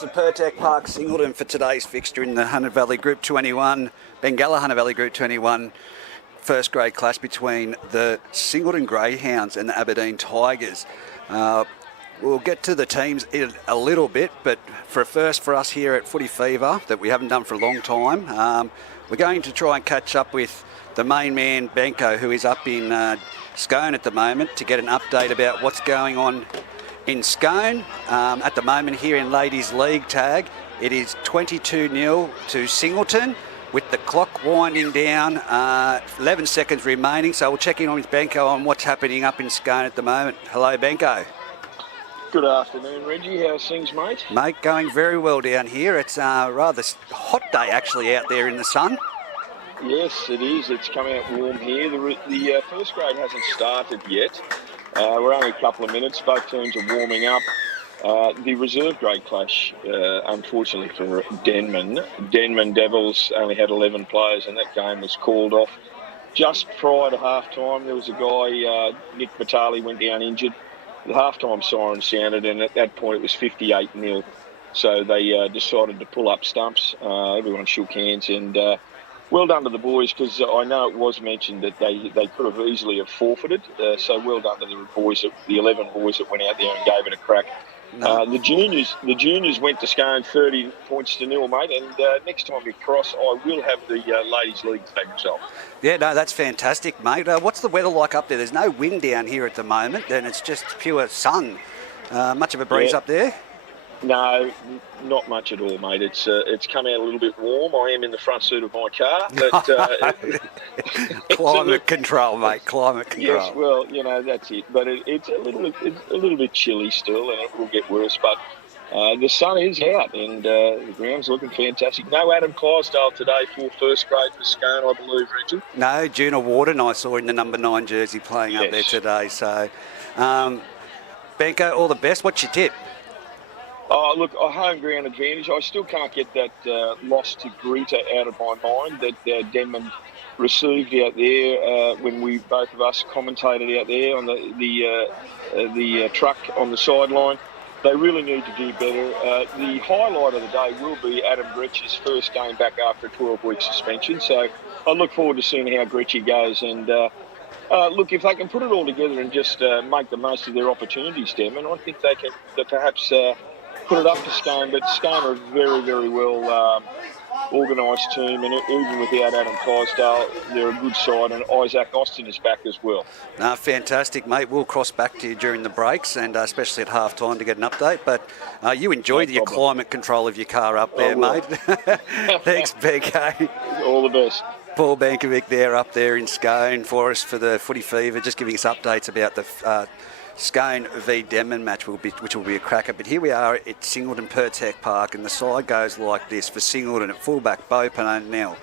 to Pertec Park, Singleton for today's fixture in the Hunter Valley Group 21, Bengalla Hunter Valley Group 21 first grade clash between the Singleton Greyhounds and the Aberdeen Tigers. We'll get to the teams in a little bit, but for a first for us here at Footy Fever that we haven't done for a long time, we're going to try and catch up with the main man, Benko, who is up in Scone at the moment, to get an update about what's going on in Scone. At the moment here in Ladies League tag, it is 22-0 to Singleton with the clock winding down, 11 seconds remaining. So we'll check in on with Benko on what's happening up in Scone at the moment. Hello, Benko. Good afternoon, Reggie. How's things, mate? Mate, going very well down here. It's a rather hot day actually out there in the sun. Yes, it is. It's coming out warm here. The first grade hasn't started yet. We're only a couple of minutes. Both teams are warming up. The reserve grade clash, unfortunately for Denman Devils only had 11 players, and that game was called off just prior to half-time. There was a guy, Nick Batali, went down injured. The half-time siren sounded, and at that point it was 58-0. So they decided to pull up stumps. Everyone shook hands, and well done to the boys, because I know it was mentioned that they could have easily have forfeited. So well done to the boys, the 11 boys that went out there and gave it a crack. No. The juniors went to Scone 30 points to 0, mate. And next time we cross, I will have the Ladies League tag result. Yeah, no, that's fantastic, mate. What's the weather like up there? There's no wind down here at the moment, and it's just pure sun. Much of a breeze up there? No, not much at all, mate. It's come out a little bit warm. I am in the front seat of my car. But, climate control, mate. Climate control. Yes, well, you know, that's it. But it's a little bit chilly still, and it will get worse. But the sun is out, and the ground's looking fantastic. No Adam Clydesdale today for first grade for Scone, I believe, Richard. No, Juna Warden I saw in the number 9 jersey playing up there today. So, Benko, all the best. What's your tip? Oh, look, a home ground advantage. I still can't get that loss to Greta out of my mind that Denman received out there when we both of us commentated out there on the truck on the sideline. They really need to do better. The highlight of the day will be Adam Gretsch's first game back after a 12-week suspension. So I look forward to seeing how Gretsch goes. And look, if they can put it all together and just make the most of their opportunities, Denman, I think they can perhaps put it up to Scone. But Scone are a very, very well organised team, and even without Adam Clydesdale, they're a good side, and Isaac Austin is back as well. No, fantastic, mate. We'll cross back to you during the breaks, and especially at half-time to get an update. But you enjoyed your climate control of your car up there, mate. Thanks, BK. All the best. Paul Bankovic there up there in Scone for us for the Footy Fever, just giving us updates about the Scone v Denman match, which will be a cracker. But here we are at Singleton Pertec Park, and the side goes like this for Singleton. At fullback, Bo Panonell.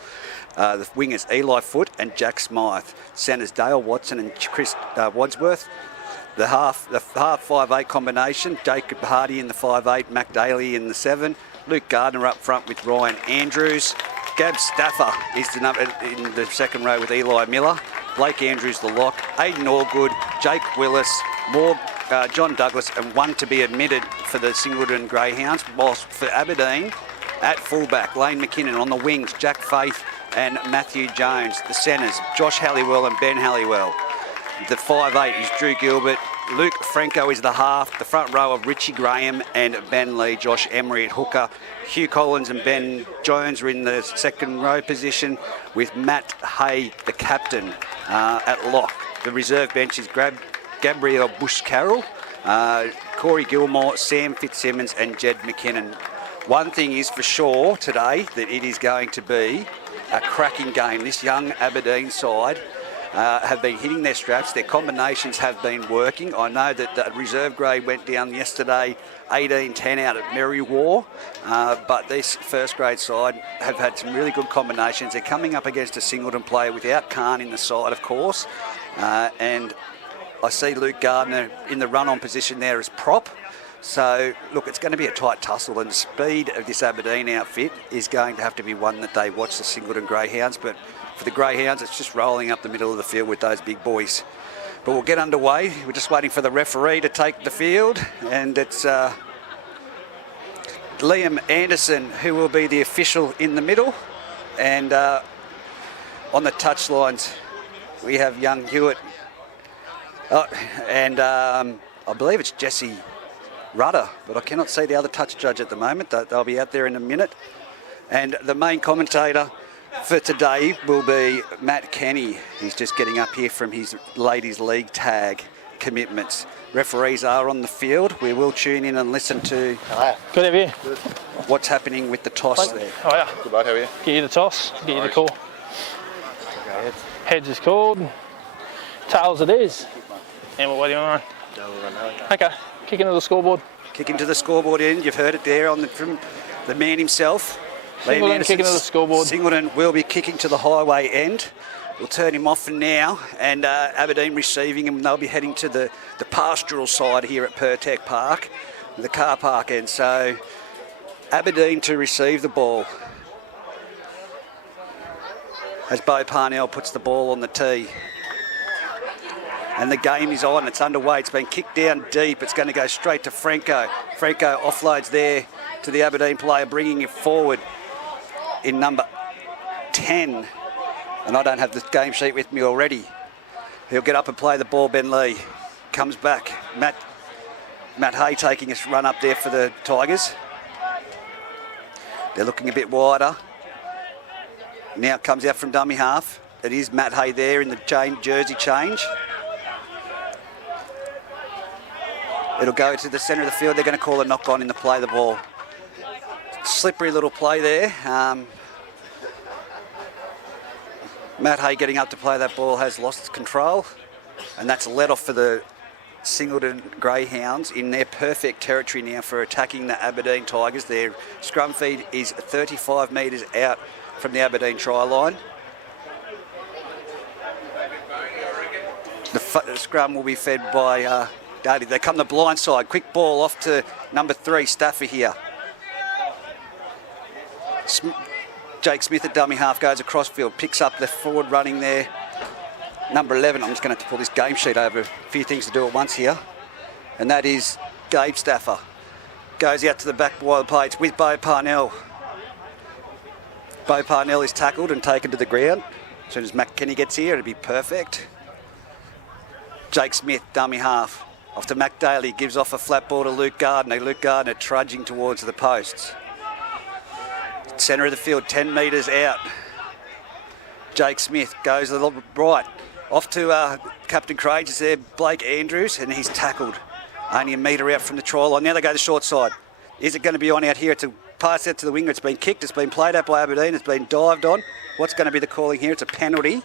The wingers, Eli Foote and Jack Smythe. Centres, Dale Watson and Chris Wadsworth. The half 5'8" combination, Jacob Hardy in the 5'8", Mac Daly in the 7. Luke Gardner up front with Ryan Andrews. Gab Staffer is the number in the second row with Eli Miller. Blake Andrews the lock. Aidan Allgood, Jake Willis, John Douglas, and one to be admitted for the Singleton Greyhounds. Whilst for Aberdeen, at fullback, Lane McKinnon. On the wings, Jack Faith and Matthew Jones. The centres, Josh Halliwell and Ben Halliwell. The 5'8" is Drew Gilbert. Luke Franco is the half. The front row of Richie Graham and Ben Lee. Josh Emery at hooker. Hugh Collins and Ben Jones are in the second row position, with Matt Hay, the captain, at lock. The reserve bench is Gabrielle Bush-Carroll, Corey Gilmore, Sam Fitzsimmons and Jed McKinnon. One thing is for sure today, that it is going to be a cracking game. This young Aberdeen side have been hitting their straps. Their combinations have been working. I know that the reserve grade went down yesterday 18-10 out at Merry War, but this first grade side have had some really good combinations. They're coming up against a Singleton player without Khan in the side, of course, and I see Luke Gardner in the run-on position there as prop. So, look, it's going to be a tight tussle, and the speed of this Aberdeen outfit is going to have to be one that they watch the Singleton Greyhounds. But for the Greyhounds, it's just rolling up the middle of the field with those big boys. But we'll get underway. We're just waiting for the referee to take the field, and it's Liam Anderson, who will be the official in the middle. And on the touchlines, we have young Hewitt. And I believe it's Jesse Rudder, but I cannot see the other touch judge at the moment. They'll be out there in a minute. And the main commentator for today will be Matt Kenny. He's just getting up here from his ladies' league tag commitments. Referees are on the field. We will tune in and listen to Good, have you? what's happening with the toss there. Oh, yeah. Good mate, how are you? Get you the toss, get you the call. Heads is called. Tails it is. And what do you want to run? Okay, kick into the scoreboard. Kick into the scoreboard end. You've heard it there from the man himself. Singleton kicking to the scoreboard. Singleton will be kicking to the highway end. We'll turn him off for now, and Aberdeen receiving him. They'll be heading to the pastoral side here at Pertec Park, the car park end. So Aberdeen to receive the ball. As Bo Parnell puts the ball on the tee. And the game is on, it's underway, it's been kicked down deep, it's going to go straight to Franco. Franco offloads there to the Aberdeen player, bringing it forward in number 10. And I don't have the game sheet with me already. He'll get up and play the ball, Ben Lee. Comes back, Matt Hay taking a run up there for the Tigers. They're looking a bit wider. Now it comes out from dummy half. It is Matt Hay there in the jersey change. It'll go to the centre of the field. They're going to call a knock on in the play of the ball. Slippery little play there. Matt Hay getting up to play that ball has lost control. And that's a let off for the Singleton Greyhounds in their perfect territory now for attacking the Aberdeen Tigers. Their scrum feed is 35 metres out from the Aberdeen try line. The scrum will be fed by Daly. They come the blind side. Quick ball off to number 3, Stafford here. Jake Smith at dummy half goes across field, picks up the forward running there. Number 11, I'm just going to have to pull this game sheet over. A few things to do at once here. And that is Gabe Stafford. Goes out to the back wide plates with Bo Parnell. Bo Parnell is tackled and taken to the ground. As soon as Matt Kenny gets here, it'll be perfect. Jake Smith, dummy half. Off to Mac Daly, gives off a flat ball to Luke Gardner. Luke Gardner trudging towards the posts. Centre of the field, 10 metres out. Jake Smith goes a little right. Off to Captain Craig is there, Blake Andrews, and he's tackled. Only a metre out from the try line. Now they go the short side. Is it going to be on out here to pass out to the winger? It's been kicked, it's been played out by Aberdeen, it's been dived on. What's going to be the calling here? It's a penalty.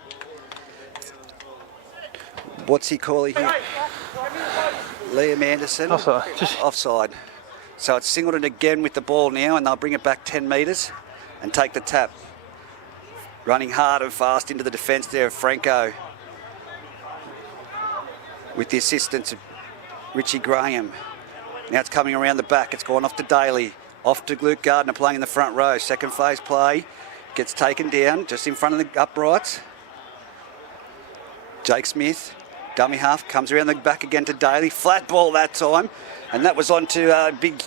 What's he calling here? Liam Anderson. Offside. So it's Singleton again with the ball now, and they'll bring it back 10 metres and take the tap. Running hard and fast into the defence there of Franco, with the assistance of Richie Graham. Now it's coming around the back. It's gone off to Daly. Off to Luke Gardner playing in the front row. Second phase play. Gets taken down just in front of the uprights. Jake Smith, dummy half, comes around the back again to Daly. Flat ball that time. And that was on to big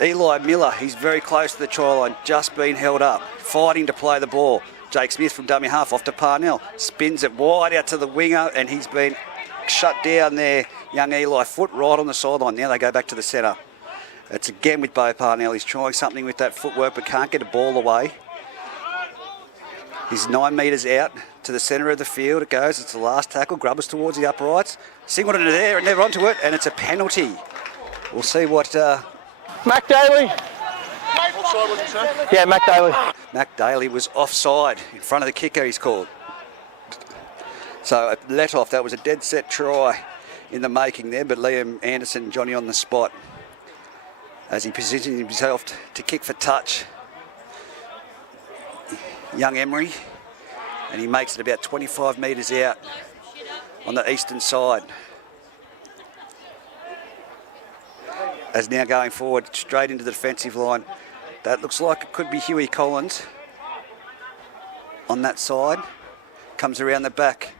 Eli Miller. He's very close to the try line. Just been held up. Fighting to play the ball. Jake Smith from dummy half off to Parnell. Spins it wide out to the winger, and he's been shut down there. Young Eli, foot right on the sideline. Now they go back to the centre. It's again with Bo Parnell. He's trying something with that footwork but can't get a ball away. He's 9 metres out to the centre of the field. It goes. It's the last tackle. Grubbers towards the uprights. Singleton are there and they're onto it, and it's a penalty. We'll see what... Mac Daly. Offside, was it, sir? Yeah, Mac Daly. Mac Daly was offside in front of the kicker, he's called. So a let off. That was a dead set try in the making there, but Liam Anderson, Johnny on the spot as he positioned himself to kick for touch. Young Emery, and he makes it about 25 metres out on the eastern side. As now going forward straight into the defensive line. That looks like it could be Huey Collins on that side. Comes around the back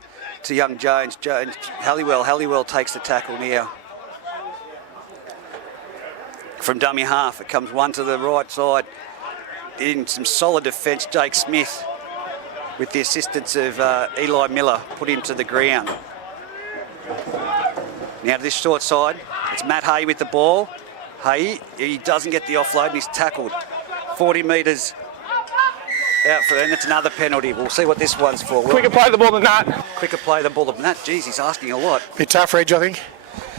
to young Jones. Halliwell takes the tackle now. from dummy half. It comes one to the right side. In some solid defence, Jake Smith, with the assistance of Eli Miller, put him to the ground. Now to this short side, it's Matt Hay with the ball. Hay, he doesn't get the offload and he's tackled 40 metres out for, and it's another penalty. We'll see what this one's for. Quicker play the ball than that. Quicker play the ball than that. Geez, he's asking a lot. Bit tough, Reg, I think.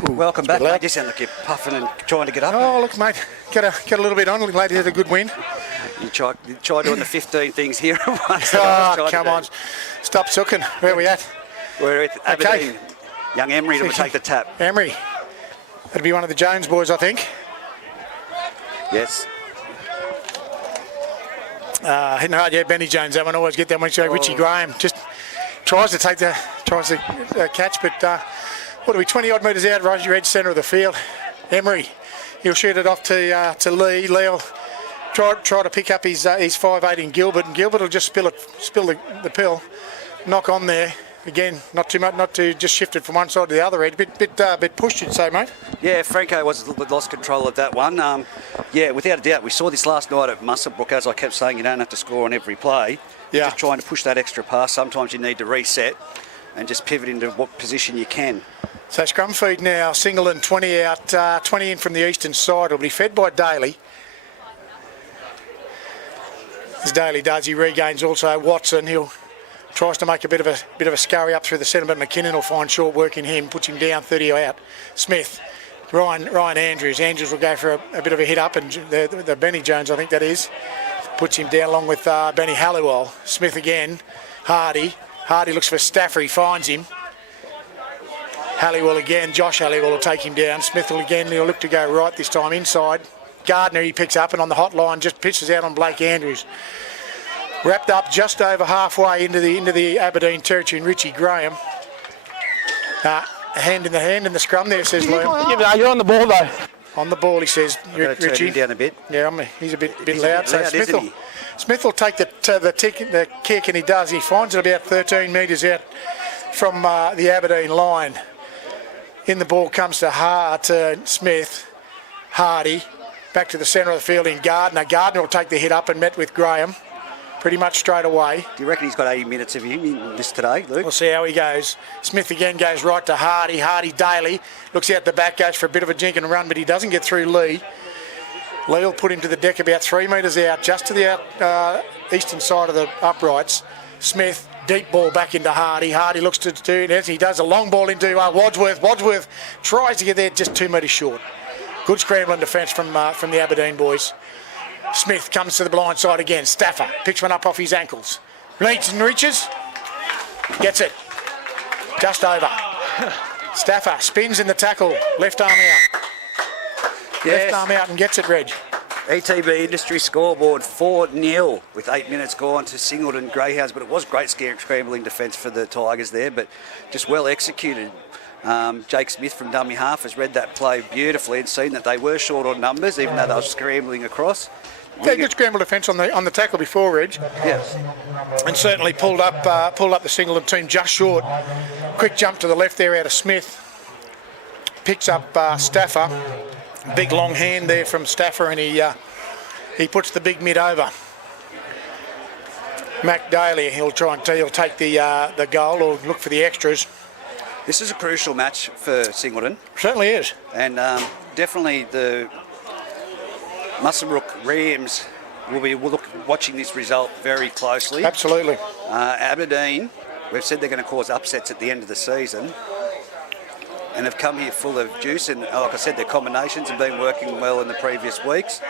Ooh, welcome back, mate. You sound like you're puffing and trying to get up. Oh, look, mate, get a little bit on. Look, lady had a good win. You tried doing the 15 things here at once. Oh, come on. Stop sucking. Where are we at? We're at Aberdeen. Okay. Young Emery will take the tap. Emery. That'll be one of the Jones boys, I think. Yes. No, yeah, Benny Jones. That one always get that one. So Richie Graham just tries to catch, but what are we? 20 odd metres out, right edge centre of the field. Emery, he'll shoot it off to Lee. Lee'll try to pick up his 5'8" in Gilbert, and Gilbert will just spill the pill, knock on there. Again, not too much, not to just shift it from one side to the other edge. Bit pushed, you'd say, mate. Yeah, Franco was a little bit lost control of that one. Yeah, without a doubt, we saw this last night at Musselbrook. As I kept saying, you don't have to score on every play. Yeah. Just trying to push that extra pass. Sometimes you need to reset and just pivot into what position you can. So scrum feed now. Singleton 20 out, 20 in from the eastern side. Will be fed by Daly. As Daly does, he regains also Watson. He'll tries to make a bit of a scurry up through the centre, but McKinnon will find short work in him, puts him down 30 out. Smith, Ryan Andrews. Andrews will go for a bit of a hit up, and the Benny Jones, I think that is, puts him down along with Benny Halliwell. Smith again, Hardy looks for Stafford, he finds him. Halliwell again, Josh Halliwell will take him down. Smith will again, he'll look to go right this time inside. Gardner he picks up, and on the hot line just pitches out on Blake Andrews. Wrapped up just over halfway into the Aberdeen territory in Richie Graham. Hand in the scrum there, says Liam. Yeah, you're on the ball though. On the ball, he says, Richie. Turn him down a bit. Yeah, he's a bit loud. So loud, Smith will take the kick, and he does. He finds it about 13 metres out from the Aberdeen line. In the ball comes to Smith. Hardy back to the centre of the field in Gardner. Gardner will take the hit up and met with Graham pretty much straight away. Do you reckon he's got 80 minutes of him in this today, Luke? We'll see how he goes. Smith again goes right to Hardy. Hardy Daly looks out the back, goes for a bit of a jink and run, but he doesn't get through Lee. Lee will put him to the deck about 3 metres out, just to the eastern side of the uprights. Smith, deep ball back into Hardy. Hardy looks to do it. He does a long ball into Wadsworth. Wadsworth tries to get there, just 2 metres short. Good scrambling defence from the Aberdeen boys. Smith comes to the blind side again. Stafford picks one up off his ankles. Reaches. Gets it. Just over. Stafford spins in the tackle. Left arm out. Yes. Left arm out and gets it, Reg. ETB Industry scoreboard 4-0 with 8 minutes gone to Singleton Greyhounds, but it was great scrambling defence for the Tigers there, but just well executed. Jake Smith from dummy half has read that play beautifully and seen that they were short on numbers, even though they were scrambling across. Yeah, good scramble defence on the tackle before, Reg. Yes. And certainly pulled up the Singleton team just short. Quick jump to the left there out of Smith. Picks up Stafford. Big long hand there from Stafford, and he puts the big mid over. Mac Daly, he'll take the goal or look for the extras. This is a crucial match for Singleton. Certainly is. And definitely the Musselbrook Rams will be watching this result very closely. Absolutely. Aberdeen, we've said they're going to cause upsets at the end of the season, and have come here full of juice. And like I said, their combinations have been working well in the previous weeks.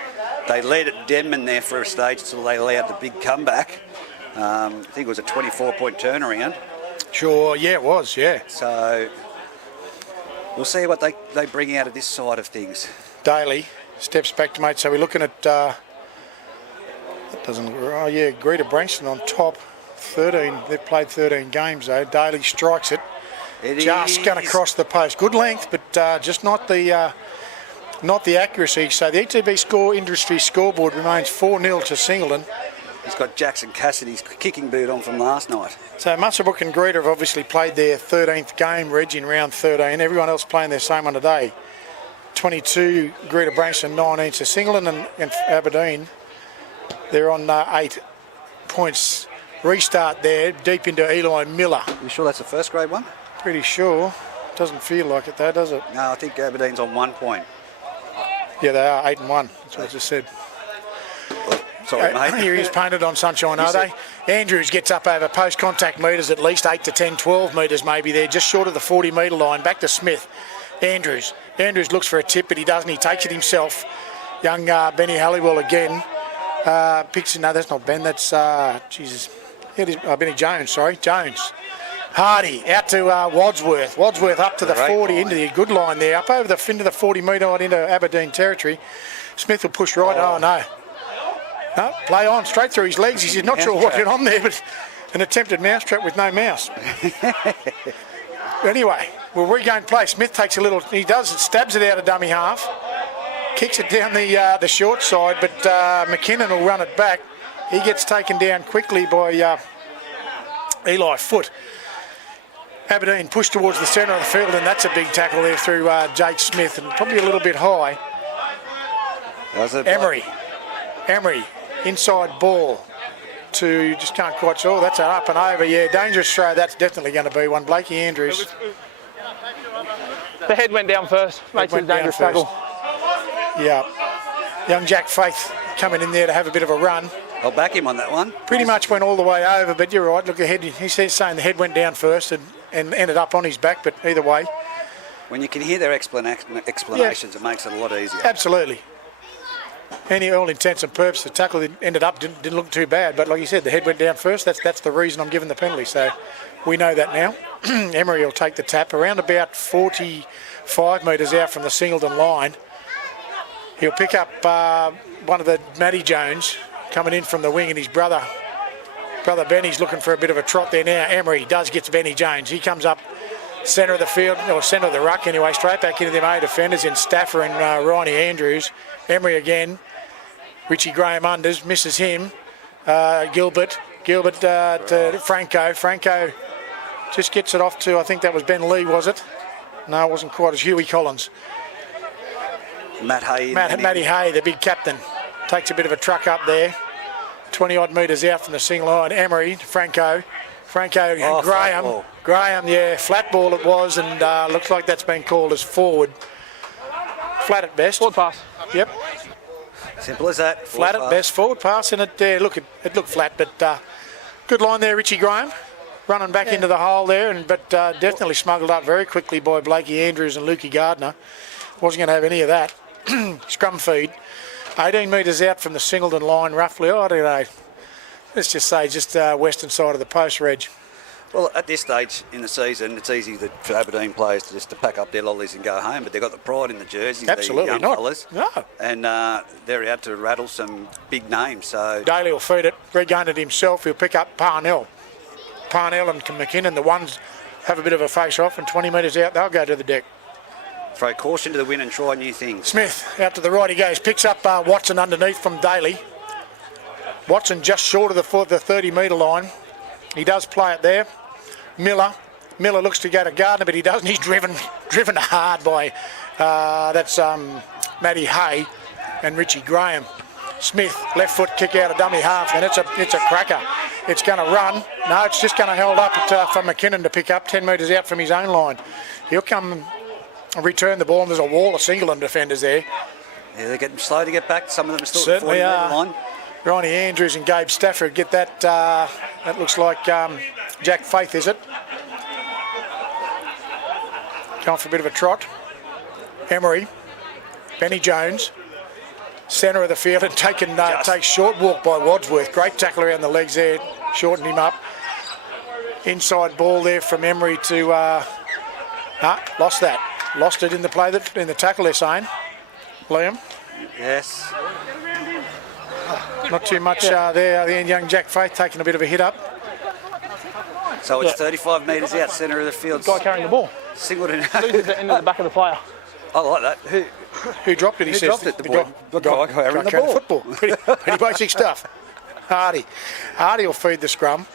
They led at Denman there for a stage until they allowed the big comeback. I think it was a 24-point turnaround. Sure, yeah, it was, yeah. So we'll see what they bring out of this side of things. Daly steps back to mate. So we're looking at that doesn't. Oh yeah, Greta Brankston on top. 13. They've played 13 games though. Daly strikes it. Just going to cross the post. Good length, but just not the accuracy. So the ETB industry scoreboard remains 4-0 to Singleton. He's got Jackson Cassidy's kicking boot on from last night. So Musselbrook and Greta have obviously played their 13th game, Reg, in round 13. Everyone else playing their same one today. 22 Greater Branksome, 19. So Singleton and Aberdeen, they're on 8 points. Restart there, deep into Eli Miller. You sure that's the first grade one? Pretty sure. Doesn't feel like it though, does it? No, I think Aberdeen's on 1 point. Yeah, they are 8 and 1. That's what I just said. Sorry, mate. Here he's painted on sunshine, are they? Andrews gets up over post-contact metres, at least 8 to 10, 12 metres maybe there, just short of the 40-metre line. Back to Smith. Andrews looks for a tip, but he doesn't. He takes it himself. Young Benny Halliwell again. Picks it. No, that's not Ben. That's, Jesus. It is, Benny Jones, sorry. Jones. Hardy out to Wadsworth. Wadsworth up to the 40, into the good line there. Up over into the 40-metre line into Aberdeen territory. Smith will push right. Oh, no. No, play on, straight through his legs. He's not sure what went on there, but an attempted mousetrap with no mouse. Anyway, we'll regain play. Smith takes a little, he does, it stabs it out of dummy half, kicks it down the short side, but McKinnon will run it back. He gets taken down quickly by Eli Foote. Aberdeen pushed towards the centre of the field, and that's a big tackle there through Jake Smith, and probably a little bit high. Emery, inside ball to, just can't quite see. Oh, that's an up and over. Yeah, dangerous throw. That's definitely going to be one. Blakey Andrews. The head went down first. Makes it a dangerous tackle. Yeah. Young Jack Faith coming in there to have a bit of a run. I'll back him on that one. Pretty much went all the way over, but you're right. Look, the head, he's saying the head went down first and ended up on his back, but either way. When you can hear their explanations, it makes it a lot easier. Absolutely. All intents and purposes, the tackle didn't look too bad, but like you said, the head went down first. That's the reason I'm giving the penalty, so we know that now. Emery will take the tap around about 45 metres out from the Singleton line. He'll pick up one of the Matty Jones coming in from the wing, and his brother Benny's looking for a bit of a trot there now. Emery does get to Benny Jones. He comes up centre of the field, or centre of the ruck anyway, straight back into them 8 defenders in Stafford and Ronnie Andrews. Emery again. Richie Graham unders, misses him. Gilbert to Franco. Franco just gets it off to, I think that was Ben Lee, was it? No, it wasn't quite. As Huey Collins. Matty Hay, the big captain, takes a bit of a truck up there. 20-odd metres out from the single line. Emery, Franco and Graham. Graham, yeah, flat ball it was, and looks like that's been called as forward. Flat at best. Forward pass. Yep. Simple as that. Flat at best. Forward pass, and it looked flat, but good line there, Richie Graham. Running back into the hole there, but definitely smuggled up very quickly by Blakey Andrews and Lukey Gardner. Wasn't going to have any of that. Scrum feed. 18 metres out from the Singleton line, roughly. I don't know. Let's just say western side of the post, Reg. Well, at this stage in the season, it's easy for Aberdeen players to pack up their lollies and go home, but they've got the pride in the jerseys. Absolutely young not. Fellas, no. And they're out to rattle some big names. So Daly will feed it. Greg Hunter himself. He'll pick up Parnell. Parnell and McKinnon, the ones have a bit of a face-off, and 20 metres out, they'll go to the deck. Throw caution to the wind and try new things. Smith, out to the right he goes. Picks up Watson underneath from Daly. Watson just short of the 30-metre line. He does play it there. Miller looks to go to Gardner, but he doesn't. He's driven hard by that's Matty Hay and Richie Graham. Smith, left foot kick out of dummy half, and it's a cracker. It's going to run. No, it's just going to hold up for McKinnon to pick up 10 metres out from his own line. He'll come and return the ball, and there's a wall of Singleton defenders there. Yeah, they're getting slow to get back. Some of them are still Certainly at the 40-metre line. Ronnie Andrews and Gabe Stafford get that. That looks like Jack Faith, is it? Going for a bit of a trot. Emery, Benny Jones, centre of the field, and takes short walk by Wadsworth. Great tackle around the legs there, shortened him up. Inside ball there from Emery to. Lost that. Lost it in the play, in the tackle, they're saying. Liam? Yes. Not too much there. The young Jack Faith taking a bit of a hit up. So it's 35 metres out, centre of the field. Guy carrying the ball. Singleton. Loses it into the back of the player. I like that. Who dropped it? He says. Dropped it? The guy carrying the ball. Football. Pretty basic stuff. Hardy will feed the scrum.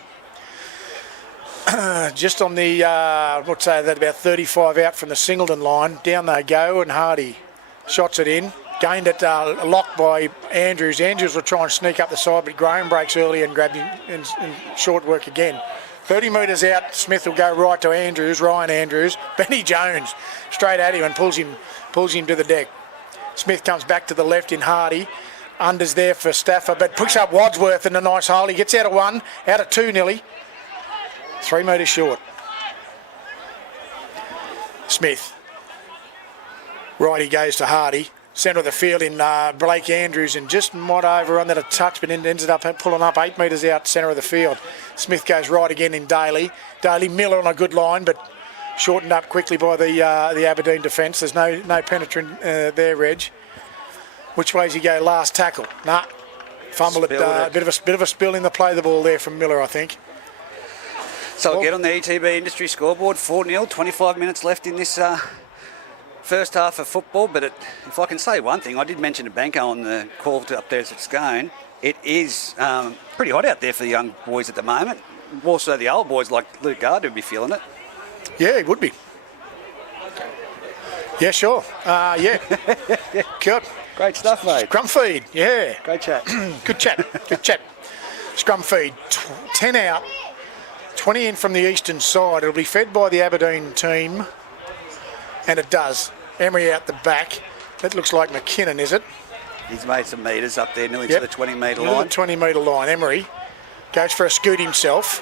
Just on the, let's say that about 35 out from the Singleton line. Down they go, and Hardy shots it in. Gained it, locked by Andrews. Andrews will try and sneak up the side, but Graham breaks early and grabbed him in short work again. 30 metres out, Smith will go right to Andrews, Ryan Andrews. Benny Jones straight at him and pulls him to the deck. Smith comes back to the left in Hardy. Under's there for Stafford, but picks up Wadsworth in a nice hole. He gets out of 1, out of 2 nearly. 3 metres short. Smith. Right, he goes to Hardy. Centre of the field in Blake Andrews, and just might overrun that a touch, but ended up pulling up 8 metres out centre of the field. Smith goes right again in Daly. Daly, Miller on a good line, but shortened up quickly by the Aberdeen defence. There's no penetrant there, Reg. Which way does he go? Last tackle. Nah. Fumble it. A bit of a spill in the play the ball there from Miller, I think. So I'll get on the ETB Industry scoreboard, 4-0, 25 minutes left in this first half of football. But if I can say one thing, I did mention to Banco on the call up there at Scone, it is pretty hot out there for the young boys at the moment. Also the old boys like Luke Gardner would be feeling it. Yeah, he would be. Yeah, sure. Yeah. Good. Great stuff, mate. Scrum feed, yeah. Great chat. Good chat. Scrum feed, 10 out, 20 in from the eastern side. It'll be fed by the Aberdeen team, and it does. Emery out the back. That looks like McKinnon, is it? He's made some metres up there, nearly to the 20-metre Nearly line. the 20-metre line. Emery goes for a scoot himself.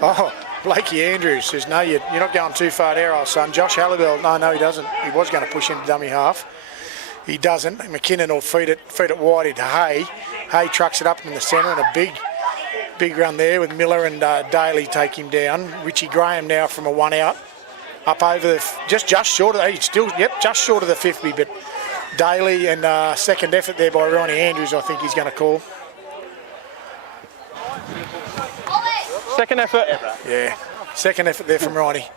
Oh, Blakey Andrews says, no, you're not going too far there, old son. Josh Halliwell, no, he doesn't. He was going to push into dummy half. He doesn't. McKinnon will feed it wide into Hay. Hay trucks it up in the centre, and a big run there with Miller and Daly take him down. Richie Graham now from a 1 out. Up over the, just short of, he's still, just short of the 50, but Daly and second effort there by Ronnie Andrews, I think he's going to call. Second effort. Yeah, second effort there from Ronnie.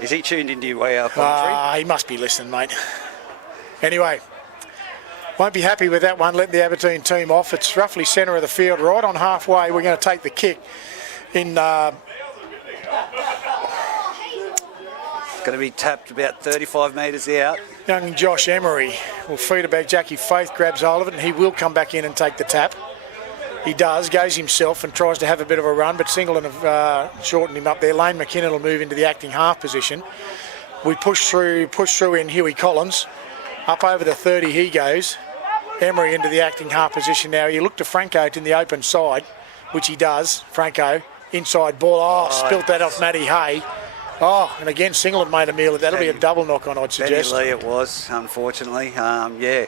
Is he tuned into our commentary? He must be listening, mate. Anyway, won't be happy with that one, letting the Aberdeen team off. It's roughly centre of the field, right on halfway. We're going to take the kick in... Going to be tapped about 35 metres out. Young Josh Emery will feed it back. Jackie Faith grabs hold of it, and he will come back in and take the tap. He does, goes himself and tries to have a bit of a run, but Singleton have shortened him up there. Lane McKinnon will move into the acting half position. We push through in Huey Collins. Up over the 30 he goes. Emery into the acting half position now. You look to Franco in the open side, which he does. Franco, inside ball. Spilt that off Matty Hay. And again, Singleton made a meal of that. That'll be a double knock on, I'd suggest. Benny Lee it was, unfortunately. Yeah.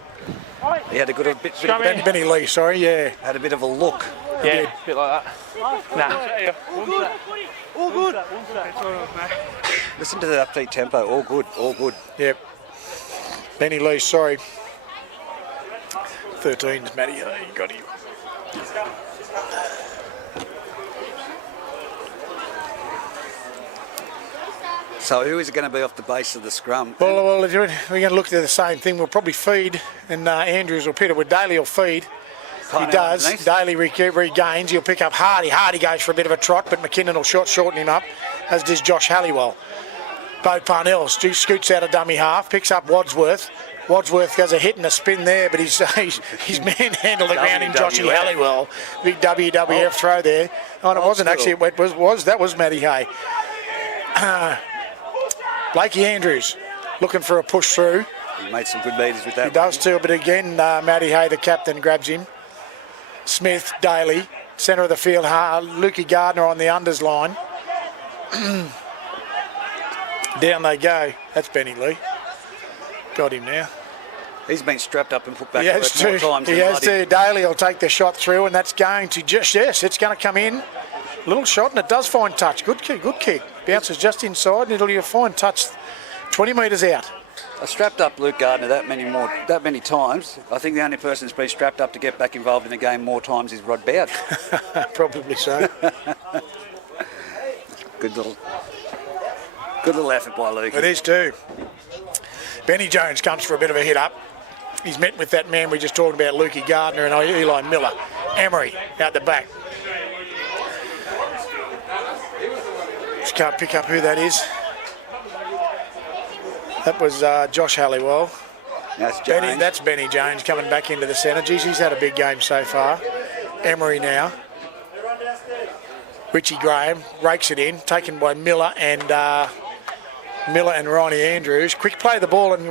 He had a good bit. Benny Lee, sorry, yeah. Had a bit of a look. Yeah, a bit like that. All good. Listen to the upbeat tempo. All good. Yep. Benny Lee, sorry. 13's Matty Hay, got him. So who is it going to be off the base of the scrum? Well, we're going to look at the same thing. We'll probably feed, and Andrews or Peter with Daly will feed. He does. Underneath. Daly regains. He'll pick up Hardy. Hardy goes for a bit of a trot, but McKinnon will shorten him up, as does Josh Halliwell. Bo Parnell scoots out of dummy half, picks up Wadsworth. Wadsworth does a hit and a spin there, but he's manhandled around him, Joshy Halliwell. Big WWF throw there. Oh, and it wasn't actually. That was Matty Hay. Blakey Andrews looking for a push through. He made some good meters with that. He does too, but again, Matty Hay, the captain, grabs him. Smith, Daly, centre of the field. Lukey Gardner on the unders line. Down they go. That's Benny Lee. Got him now. He's been strapped up and put back He has more times. He has to. Daly will take the shot through, and that's going to it's going to come in. Little shot, and it does find touch. Good kick. Bounces just inside, and it'll be a fine touch 20 metres out. I strapped up Luke Gardner that many times. I think the only person that's been strapped up to get back involved in the game more times is Rod Bowd. Probably so. Good little effort by Luke. It is too. Benny Jones comes for a bit of a hit up. He's met with that man we just talked about, Lukey Gardner and Eli Miller. Emery out the back. Just can't pick up who that is. That was Josh Halliwell. That's Jones. That's Benny Jones coming back into the centre. Geez, he's had a big game so far. Emery now. Richie Graham rakes it in, taken by Miller and Ronnie Andrews. Quick play the ball and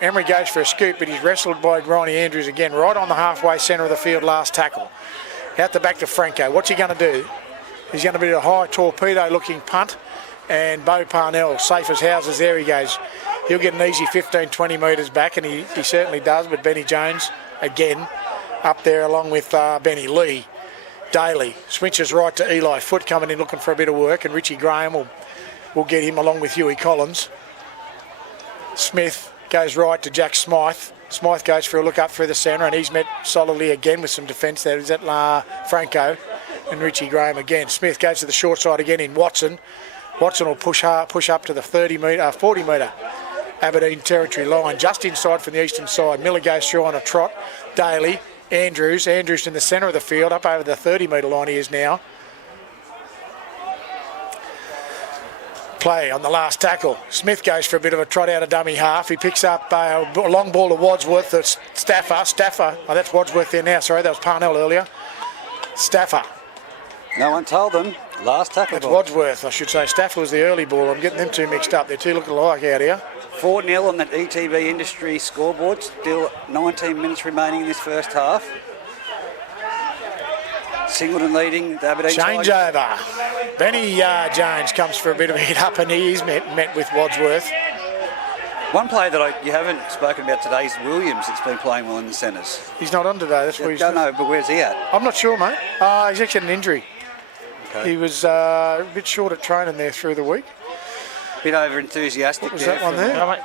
Emery goes for a scoop, but he's wrestled by Ronnie Andrews again, right on the halfway centre of the field, last tackle. Out the back to Franco. What's he going to do? He's going to be a high torpedo-looking punt, and Bo Parnell, safe as houses, there he goes. He'll get an easy 15, 20 metres back, and he certainly does, but Benny Jones, again, up there along with Benny Lee. Daly switches right to Eli Foote, coming in looking for a bit of work, and Richie Graham will get him along with Huey Collins. Smith goes right to Jack Smythe. Smythe goes for a look up through the centre, and he's met solidly again with some defence there. Is that Franco and Richie Graham again. Smith goes to the short side again in Watson. Watson will push up to the 40 metre Aberdeen territory line, just inside from the eastern side. Miller goes through on a trot. Daly, Andrews in the centre of the field, up over the 30 metre line he is now. Play on the last tackle. Smith goes for a bit of a trot out of dummy half. He picks up a long ball to Wadsworth. Stafford. Oh, that's Wadsworth there now. Sorry, that was Parnell earlier. Stafford. No one told them. Last tackle. That's Wadsworth, I should say. Stafford was the early ball. I'm getting them two mixed up. They're two looking alike out here. 4-0 on that ETV Industry scoreboard. Still 19 minutes remaining in this first half. Singleton leading the Aberdeen Change over. Benny Jones comes for a bit of a hit up, and he's met with Wadsworth. One player that you haven't spoken about today is Williams. It's been playing well in the centres. He's not on today. That's where he's. Don't know, but where's he at? I'm not sure, mate. He's actually had an injury. Okay. He was a bit short at training there through the week. Bit over enthusiastic. What was that one there? Yeah,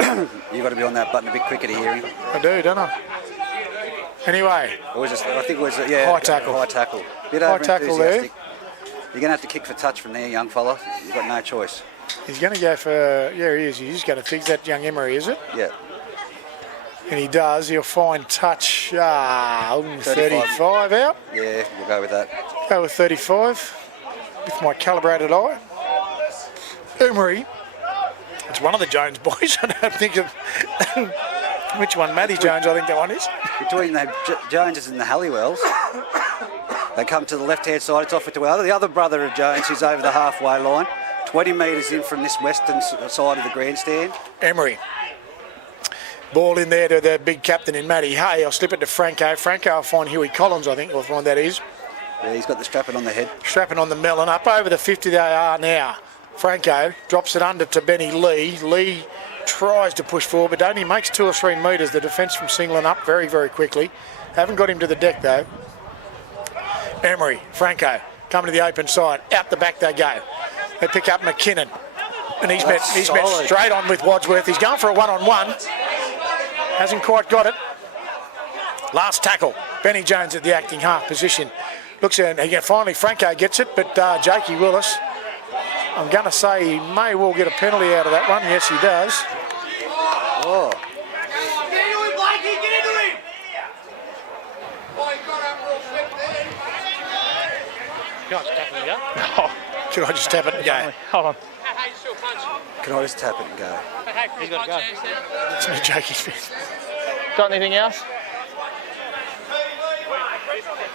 mate. You've got to be on that button a bit quicker to hear him. I do, don't I? Anyway. Or was it, I think it was high tackle. High tackle. Bit High over tackle there. enthusiastic. You're going to have to kick for touch from there, young fella. You've got no choice. He's going to go for, he is. He's going to fix that young Emery, is it? Yeah. And he does. He'll find touch 35 out. Yeah, we'll go with that. Go with 35 with my calibrated eye. Emery. It's one of the Jones boys. I don't think of which one. Matty Jones, I think that one is. Between the Joneses and the Halliwells, they come to the left-hand side. It's off it to the other brother of Jones, who's over the halfway line. 20 metres in from this western side of the grandstand. Emery. Ball in there to the big captain in Matty Hay. I'll slip it to Franco. Franco will find Huey Collins, I think we'll find that is. Yeah, he's got the strapping on the head. Strapping on the melon. Up over the 50 they are now. Franco drops it under to Benny Lee. Lee tries to push forward, but only makes 2 or 3 metres. The defence from Singleton up very, very quickly. Haven't got him to the deck, though. Emery, Franco, coming to the open side. Out the back they go. They pick up McKinnon. And he's met straight on with Wadsworth. He's going for a one-on-one. Hasn't quite got it. Last tackle. Benny Jones at the acting half position. Looks at it. Finally, Franco gets it, but Jakey Willis, I'm going to say he may well get a penalty out of that one. Yes, he does. Oh. Get into him, Blakey, get into him! Can I just tap it and go? Hold on. Can I just tap it and go? He's got to go. It's no Jakey's fit. Got anything else?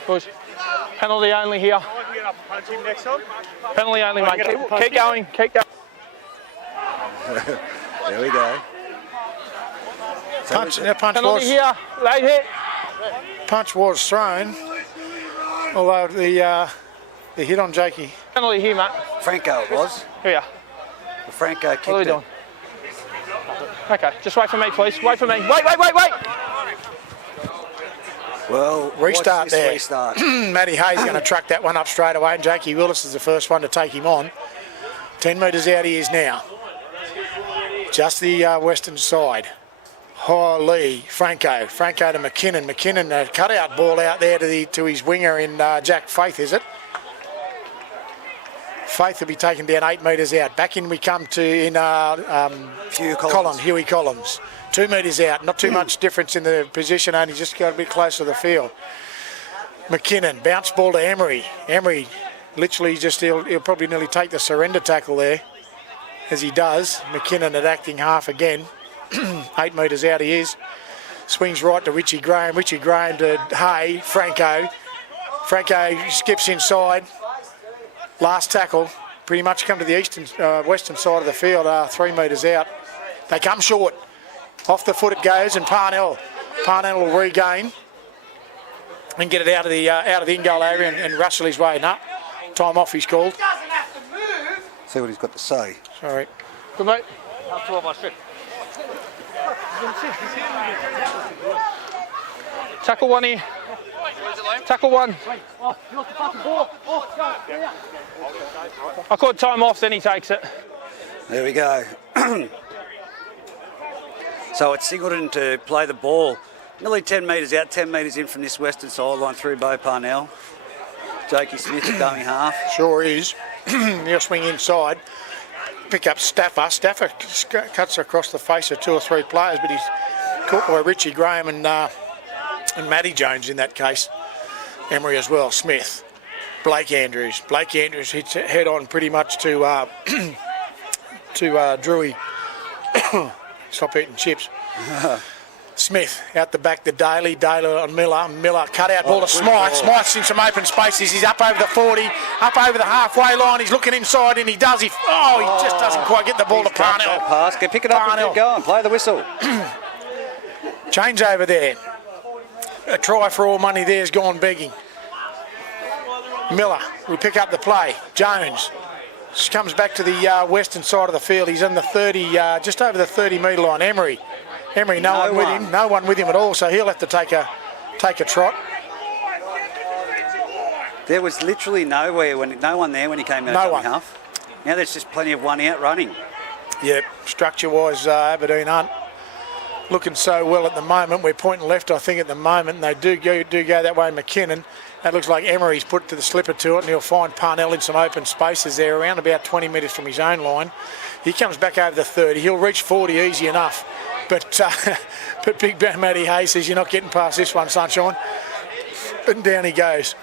Push. Penalty only here. Penalty only, mate. Keep going. Keep going. There we go. Punch Penalty was here. Late hit. punch was thrown, although the hit on Jakey. Penalty here, mate. Franco it was. Here we are. Franco kicked What are we it. doing? Okay, just wait for me, please. Wait for me. Wait. Well, Restart watch this there. Restart. Matty Hayes going to truck that one up straight away, and Jakey Willis is the first one to take him on. 10 metres out he is now. Just the western side. Lee, Franco to McKinnon. McKinnon, a cutout ball out there to his winger in Jack Faith, is it? Faith will be taken down 8 metres out. Back in we come to Huey Collins. 2 metres out, not too much difference in the position, only just got a bit closer to the field. McKinnon, bounce ball to Emery. Emery literally he'll probably nearly take the surrender tackle there, as he does. McKinnon at acting half again. 8 metres out he is. Swings right to Richie Graham. Richie Graham to Hay. Franco. Franco skips inside. Last tackle. Pretty much come to the western side of the field, 3 metres out. They come short. Off the foot it goes, and Parnell will regain and get it out of the in-goal area and rustle his way. No, time off he's called. See what he's got to say. Sorry. Good mate. Tackle one here. Tackle one. I caught time off, then he takes it. There we go. So it's Singleton to play the ball. Nearly 10 metres out, 10 metres in from this western sideline through Bo Parnell. Jakey Smith at dummy half. Sure is. He'll swing inside. Pick up Stafford. Stafford cuts across the face of 2 or 3 players, but he's caught by Richie Graham and Matty Jones in that case. Emery as well. Smith. Blake Andrews. Blake Andrews hits head on pretty much to Drewy. Stop eating chips. Smith out the back to Daly. Daly on Miller. Miller cut out ball to Smythe. Smythe's in some open spaces. He's up over the 40, up over the halfway line. He's looking inside and he does. He just doesn't quite get the ball to Parnell. Pass. Go pick it up and keep going. Play the whistle. Change over there. A try for all money there's gone begging. Miller will pick up the play. Jones comes back to the western side of the field. He's in the 30, just over the 30-metre line. Emery, no one with him. No one with him at all, so he'll have to take a trot. There was literally no one there when he came out of half. Now there's just plenty of one out running. Yep, structure-wise, Aberdeen aren't looking so well at the moment. We're pointing left, I think, at the moment. And they do go that way. McKinnon. That looks like Emery's put to the slipper to it, and he'll find Parnell in some open spaces there, around about 20 metres from his own line. He comes back over the 30. He'll reach 40 easy enough. But Big Ben Matty Hayes says, you're not getting past this one, sunshine. And down he goes.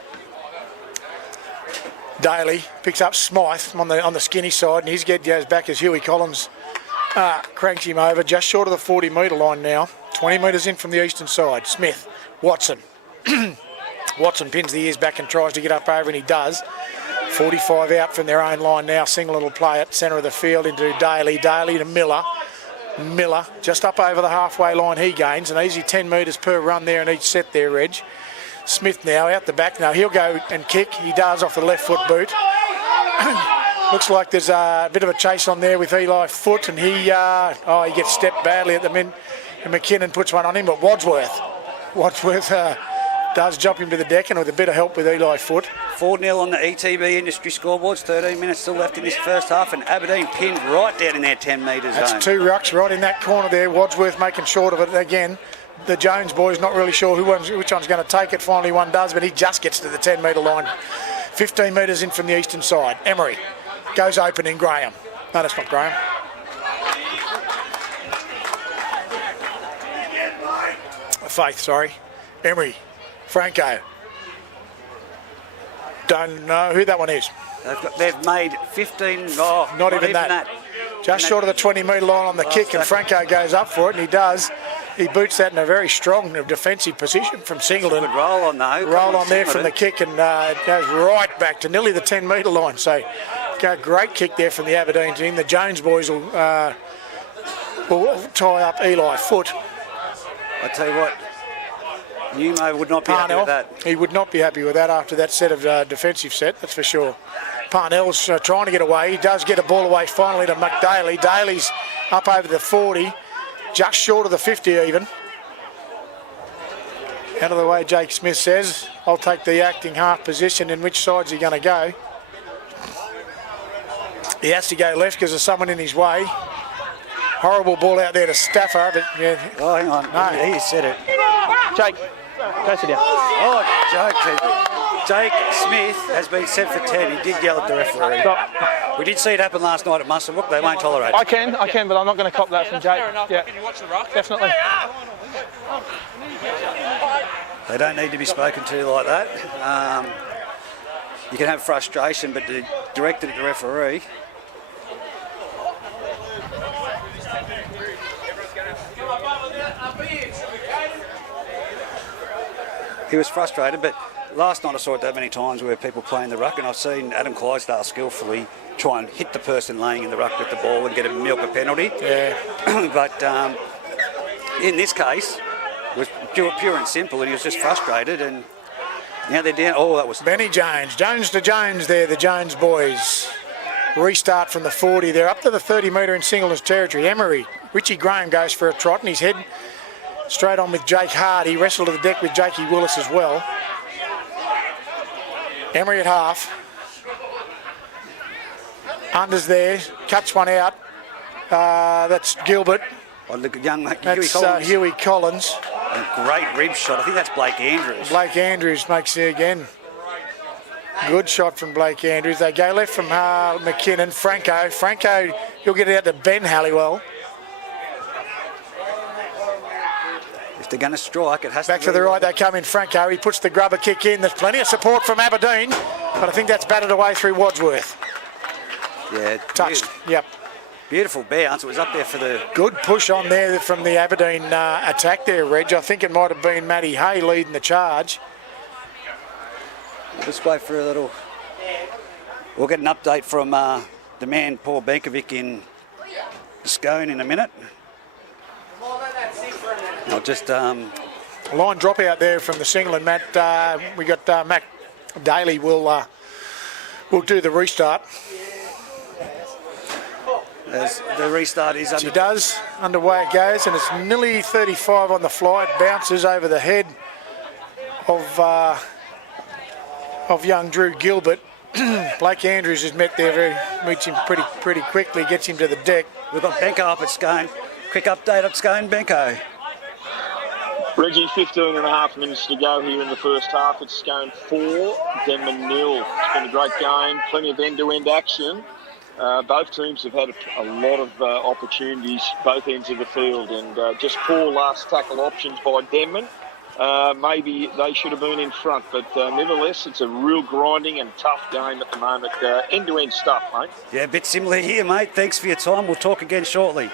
Daly picks up Smythe on the skinny side, and his head goes back as Huey Collins cranks him over just short of the 40-metre line now. 20 metres in from the eastern side. Smith, Watson. Watson pins the ears back and tries to get up over, and he does. 45 out from their own line now. Singleton will play at centre of the field into Daly. Daly to Miller. Miller just up over the halfway line he gains. An easy 10 metres per run there in each set there, Reg. Smith now out the back. Now he'll go and kick. He does off the left foot boot. Looks like there's a bit of a chase on there with Eli Foot, and he gets stepped badly at the min. And McKinnon puts one on him, but Wadsworth does jump him to the deck, and with a bit of help with Eli Foot. 4-0 on the ETB industry scoreboards. 13 minutes still left in this first half, and Aberdeen pinned right down in their 10 metre zone. That's 2 rucks right in that corner there. Wadsworth making short of it again. The Jones boys not really sure which one's going to take it. Finally one does, but he just gets to the 10 metre line. 15 metres in from the eastern side. Emery goes open in Graham. No, that's not Graham. Faith, sorry. Emery. Franco. Don't know who that one is. They've made 15. Not even that. Just short of the 20 metre line on the kick, and Franco goes up for it, and he does. He boots that in a very strong defensive position from Singleton. Good roll on though. Roll on there from the kick, and goes right back to nearly the 10 metre line. So, great kick there from the Aberdeen team. The Jones boys will tie up Eli Foot. I tell you what, Newmo would not be happy with that. He would not be happy with that after that set of defensive set, that's for sure. Parnell's trying to get away. He does get a ball away finally to McDaly. Daly's up over the 40, just short of the 50 even. Out of the way, Jake Smith says. I'll take the acting half position. In which side's he going to go? He has to go left because there's someone in his way. Horrible ball out there to Stafford. But, yeah. Oh, hang on. No, he said it. Jake, go sit down. Oh, Jake Smith has been sent for 10. He did yell at the referee. Stop. We did see it happen last night at Musselbrook. They won't tolerate it. I can, but I'm not going to cop that from Jake. Yeah. Can you watch the ruck? Definitely. They don't need to be spoken to like that. You can have frustration, but to direct it at the referee. he was frustrated, but last night I saw it that many times where people playing the ruck, and I've seen Adam Clydesdale skillfully try and hit the person laying in the ruck with the ball and get a milk a penalty. Yeah. But in this case, it was pure and simple, and he was just frustrated, and now they're down. Oh, that was... Benny Jones. Jones to Jones there, the Jones boys. Restart from the 40. They're up to the 30 metre in Singleton's territory. Emery. Richie Graham goes for a trot, and he's heading straight on with Jake Hardy. Wrestled to the deck with Jakey Willis as well. Emery at half. Unders there. Cuts one out. That's Gilbert. Oh, look at young That's Huey Collins. Huey Collins. A great rib shot. I think that's Blake Andrews. Blake Andrews makes it again. Good shot from Blake Andrews. They go left from McKinnon. Franco, he'll get it out to Ben Halliwell. If they're going to strike, it has Back to to be the right, they come in. Franco, he puts the grubber kick in. There's plenty of support from Aberdeen, but I think that's batted away through Wadsworth. Yeah, Touched, yep. Beautiful bounce. It was up there for the... Good push on there from the Aberdeen attack there, Reg. I think it might have been Matty Hay leading the charge. Let's wait for a little... We'll get an update from the man, Paul Benkovic, in Scone in a minute. I'll just... Line drop out there from the Singleton, Matt. We got Mac Daly will do the restart. As the restart is She does. Underway it goes, and it's nearly 35 on the fly. It bounces over the head of young Drew Gilbert. Blake Andrews is met there, meets him pretty quickly, gets him to the deck. We've got Benko up at Scone. Quick update at Scone, Benko. Reggie, 15 and a half minutes to go here in the first half. It's Scone 4, Denman 0. It's been a great game, plenty of end-to-end action. Both teams have had a lot of opportunities, both ends of the field, and just poor last tackle options by Denman. Maybe they should have been in front, but nevertheless, it's a real grinding and tough game at the moment. End-to-end stuff, mate. Yeah, a bit similar here, mate. Thanks for your time. We'll talk again shortly.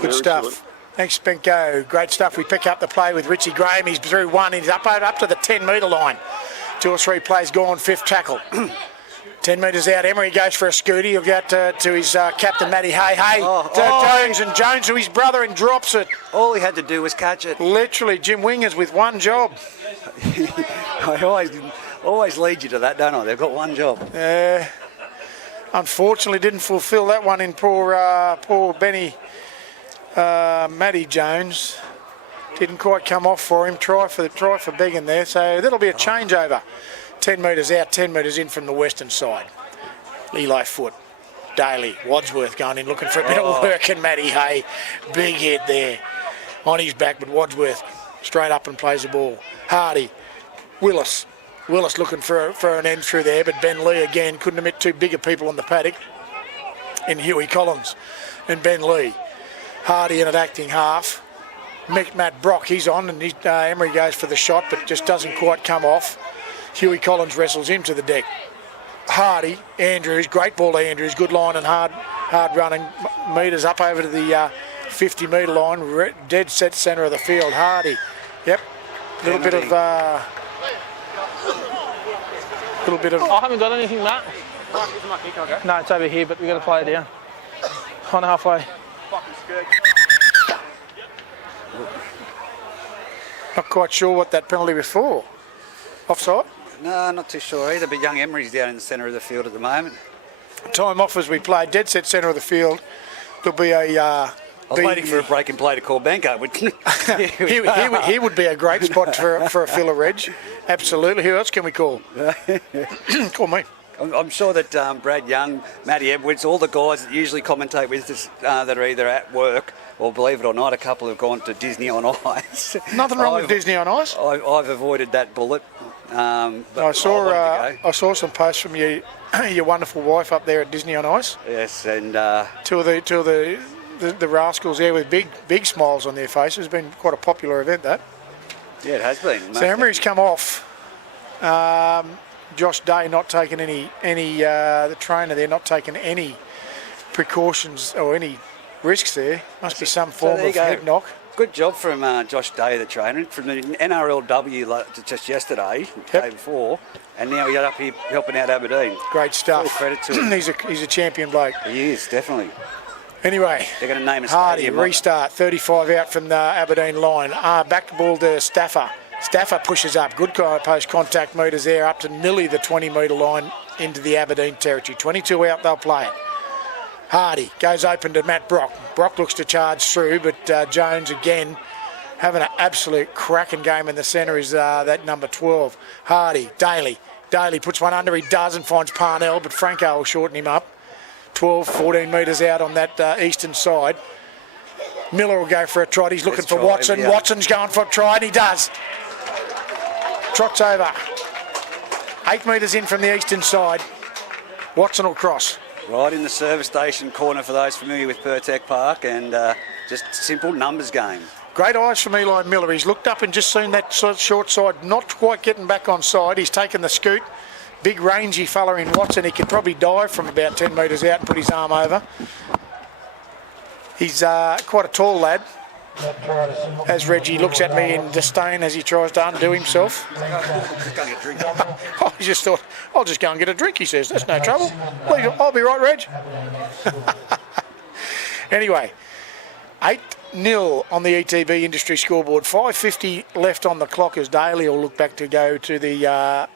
Good stuff. Thanks, Benko. Great stuff. We pick up the play with Richie Graham. He's through one. He's up to the 10-metre line. 2 or 3 plays gone, 5th tackle. 10 metres out, Emery goes for a scooty. He'll get to his captain, Matty Hay. Jones, and Jones to his brother and drops it. All he had to do was catch it. Literally, Jim Wingers with one job. I always lead you to that, don't I? They've got one job. Unfortunately, didn't fulfil that one in poor Benny Matty Jones. Didn't quite come off for him. Try for Began there. So that'll be a changeover. 10 metres out, 10 metres in from the western side. Eli Foot, Daly, Wadsworth going in looking for a bit of work, and Matty Hay, big hit there on his back, but Wadsworth straight up and plays the ball. Hardy, Willis looking for an end through there, but Ben Lee again couldn't admit 2 bigger people on the paddock in Huey Collins and Ben Lee. Hardy in at acting half. Matt Brock, he's on, and Emery goes for the shot, but just doesn't quite come off. Huey Collins wrestles him to the deck. Hardy, Andrews, great ball to Andrews, good line and hard running. Metres up over to the 50-metre line, dead set centre of the field. Hardy, yep, little bit of. I haven't got anything, Matt. No, it's over here, but we've got to play it down. On halfway. Not quite sure what that penalty was for. Offside? No, not too sure either, but young Emery's down in the centre of the field at the moment. Time off as we play, dead set centre of the field. There'll be a... I was waiting for a break and play to call Benko. he would be a great spot for a filler, Reg. Absolutely. Who else can we call? Call me. I'm sure that Brad Young, Matty Edwards, all the guys that usually commentate with us that are either at work or, believe it or not, a couple have gone to Disney on Ice. Nothing wrong with Disney on Ice. I've avoided that bullet. I saw some posts from your wonderful wife up there at Disney on Ice. Yes, and two of the rascals there with big smiles on their faces. It's been quite a popular event, that. Yeah, it has been. So Emery's come off. Josh Day not taking the trainer there not taking any precautions or any risks there. Must be some form of head knock. Good job from Josh Day, the trainer, from the NRLW just yesterday, the day before, and now he's up here helping out Aberdeen. Great stuff. Full credit to him. he's a champion bloke. He is, definitely. Anyway, They're going to name a Hardy, stadium. restart, 35 out from the Aberdeen line. Back the ball to Stafford. Stafford pushes up. Good post contact metres there up to nearly the 20-metre line into the Aberdeen territory. 22 out, they'll play it. Hardy goes open to Matt Brock. Brock looks to charge through, but Jones again having an absolute cracking game in the centre is that number 12. Hardy, Daly. Daly puts one under, he does, and finds Parnell, but Franco will shorten him up. 12, 14 metres out on that eastern side. Miller will go for a trot. He's looking for Watson. Yeah. Watson's going for a try, and he does. Trots over. 8 metres in from the eastern side. Watson will cross. Right in the service station corner for those familiar with Pertec Park, and just simple numbers game. Great eyes from Eli Miller. He's looked up and just seen that short side, not quite getting back on side. He's taken the scoot. Big rangy fella in Watson. He could probably dive from about 10 metres out and put his arm over. He's quite a tall lad. As Reggie looks at me in disdain as he tries to undo himself. I just thought, I'll just go and get a drink, he says. That's no trouble. I'll be right, Reg. Anyway, 8-0 on the ETB industry scoreboard. 5:50 left on the clock as Daly will look back to go to the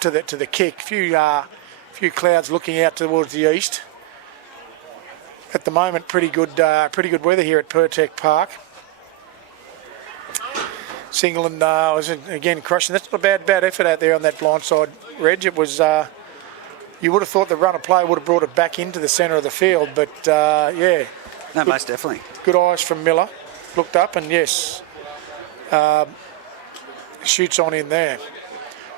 to the kick. Few clouds looking out towards the east. At the moment, pretty good weather here at Pertec Park. Singleton was again crushing. That's not a bad effort out there on that blind side, Reg. It was. You would have thought the run of play would have brought it back into the centre of the field, but yeah. No, most definitely. Good eyes from Miller. Looked up and yes, shoots on in there.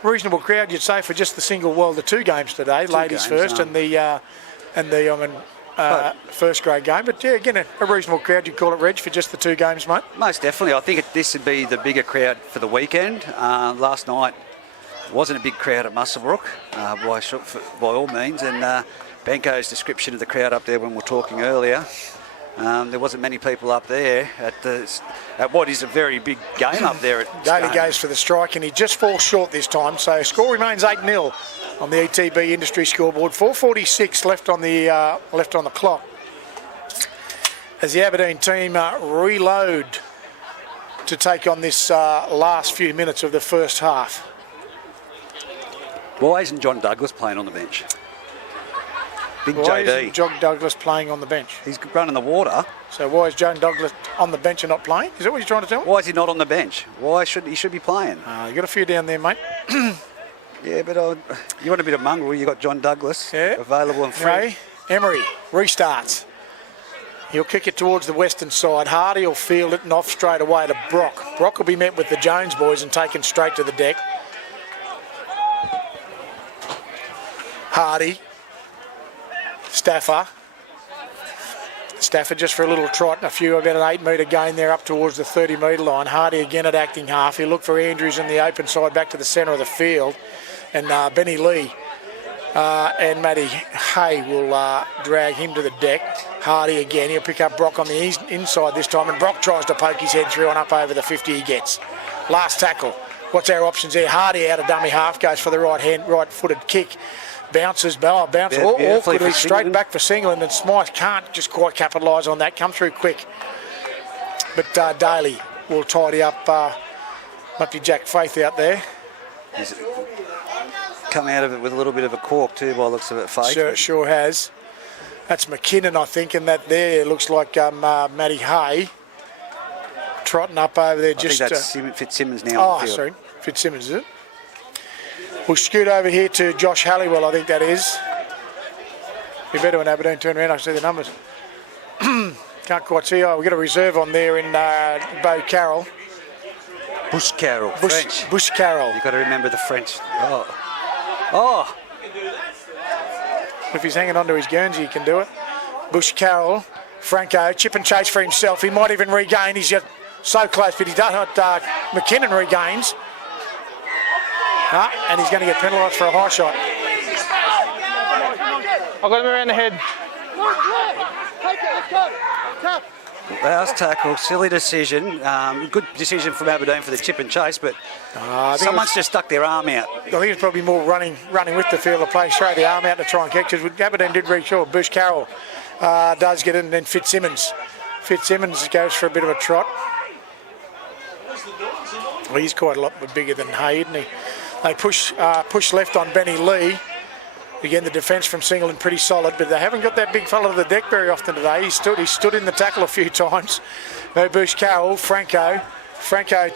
Reasonable crowd, you'd say, for just the two games today. Ladies games, first and the first grade game. But yeah, again, a reasonable crowd, you'd call it, Reg, for just the 2 games, mate. Most definitely. I think this would be the bigger crowd for the weekend. Last night wasn't a big crowd at Muswellbrook, by all means. And Benko's description of the crowd up there when we were talking earlier, there wasn't many people up there at what is a very big game up there. Daly goes for the strike and he just falls short this time. So score remains 8-0 on the ETB industry scoreboard. 4:46 left on the clock as the Aberdeen team reload to take on this last few minutes of the first half. Why isn't John Douglas playing on the bench? Big Why JD. isn't John Douglas playing on the bench? He's running the water. So why is John Douglas on the bench and not playing? Is that what you're trying to tell me? Why is he not on the bench? Why should he be playing? You got a few down there, mate. Yeah, but you want a bit of mongrel. You got John Douglas available and free. Ray Emery restarts. He'll kick it towards the western side. Hardy will field it and off straight away to Brock. Brock will be met with the Jones boys and taken straight to the deck. Hardy. Stafford just for a little trot and about an 8-metre gain there up towards the 30-metre line. Hardy again at acting half. He'll look for Andrews in the open side back to the centre of the field. And Benny Lee and Matty Hay will drag him to the deck. Hardy again. He'll pick up Brock on the inside this time. And Brock tries to poke his head through and up over the 50 he gets. Last tackle. What's our options there? Hardy out of dummy half. Goes for the right-footed kick. Bounces, awkwardly straight back for Singleton, and Smythe can't just quite capitalise on that. Come through quick. But Daly will tidy up. Might be Jack Faith out there. He's come out of it with a little bit of a cork too, by the looks of it, Faith. Sure has. That's McKinnon, I think, and that there looks like Matty Hay trotting up over there. I think that's Fitzsimmons now. Oh, sorry, Fitzsimmons, is it? We'll scoot over here to Josh Halliwell, I think that is. Be better when Aberdeen turn around, I see the numbers. Can't quite see. We've got a reserve on there in Bo Carroll. Bush Carroll, French. Bush Carroll. You've got to remember the French. Oh. If he's hanging on to his Guernsey, he can do it. Bush Carroll, Franco, chip and chase for himself. He might even regain. He's just so close, but he does not. McKinnon regains. And he's going to get penalised for a high shot. I got him around the head. Last tackle, silly decision. Good decision from Aberdeen for the chip and chase, but someone's just stuck their arm out. I think it's probably more running with the field of play, straight the arm out to try and catch it. Aberdeen did reach short. Bush Carroll does get in, and then Fitzsimmons goes for a bit of a trot. Well, he's quite a lot bigger than Hay, isn't he? They push left on Benny Lee. Again, the defence from Singleton pretty solid, but they haven't got that big fella to the deck very often today. He stood in the tackle a few times. No Bush Carroll, Franco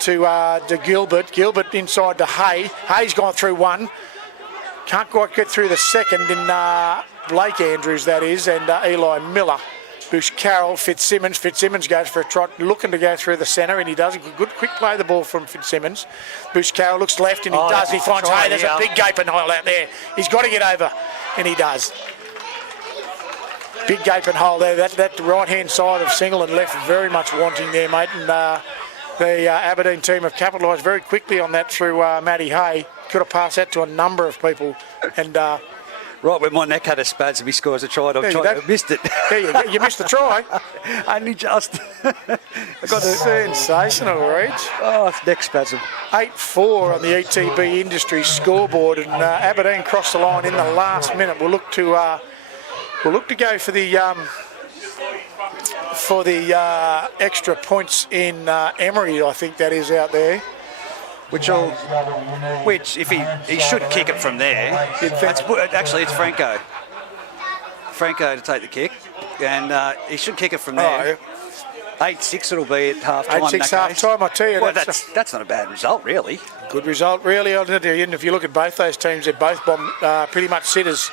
to Gilbert. Gilbert inside to Hay. Hay's gone through one. Can't quite get through the second in Blake Andrews, that is, and Eli Miller. Bush Carroll, Fitzsimmons goes for a trot, looking to go through the centre, and he does a good quick play the ball from Fitzsimmons. Bush Carroll looks left, and he does. He finds Hay. There's a big gaping hole out there. He's got to get over, and he does. Big gaping hole there. That right-hand side of Singleton left very much wanting there, mate, and the Aberdeen team have capitalised very quickly on that through Matty Hay. Could have passed that to a number of people, and... Right when my neck had a spaz, if he scores a try, I missed it. There you go. You missed the try. Only just. I got a sensational reach. Oh, it's neck spasm. 8-4 on the ETB Industries scoreboard, and Aberdeen crossed the line in the last minute. We'll look to go for the extra points in Emery. I think that is out there. Which if he should kick it from there. Actually, it's Franco. Franco to take the kick, and he should kick it from there. 8-6 it'll be at half time. 8-6 half time, I tell you. Well, that's not a bad result, really. Good result, really. And if you look at both those teams, they're both pretty much sitters,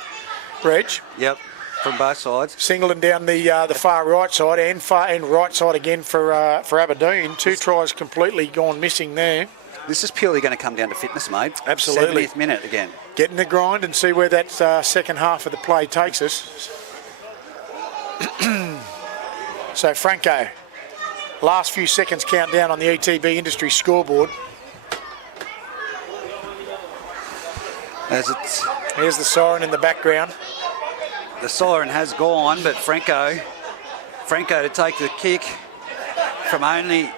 Reg. Yep, from both sides. Singleton down the far right side and right side again for Aberdeen. 2 tries completely gone missing there. This is purely going to come down to fitness, mate. Absolutely. 70th minute again. Get in the grind and see where that second half of the play takes us. So Franco, last few seconds countdown on the ETB Industry scoreboard. Here's the siren in the background. The siren has gone, but Franco to take the kick from only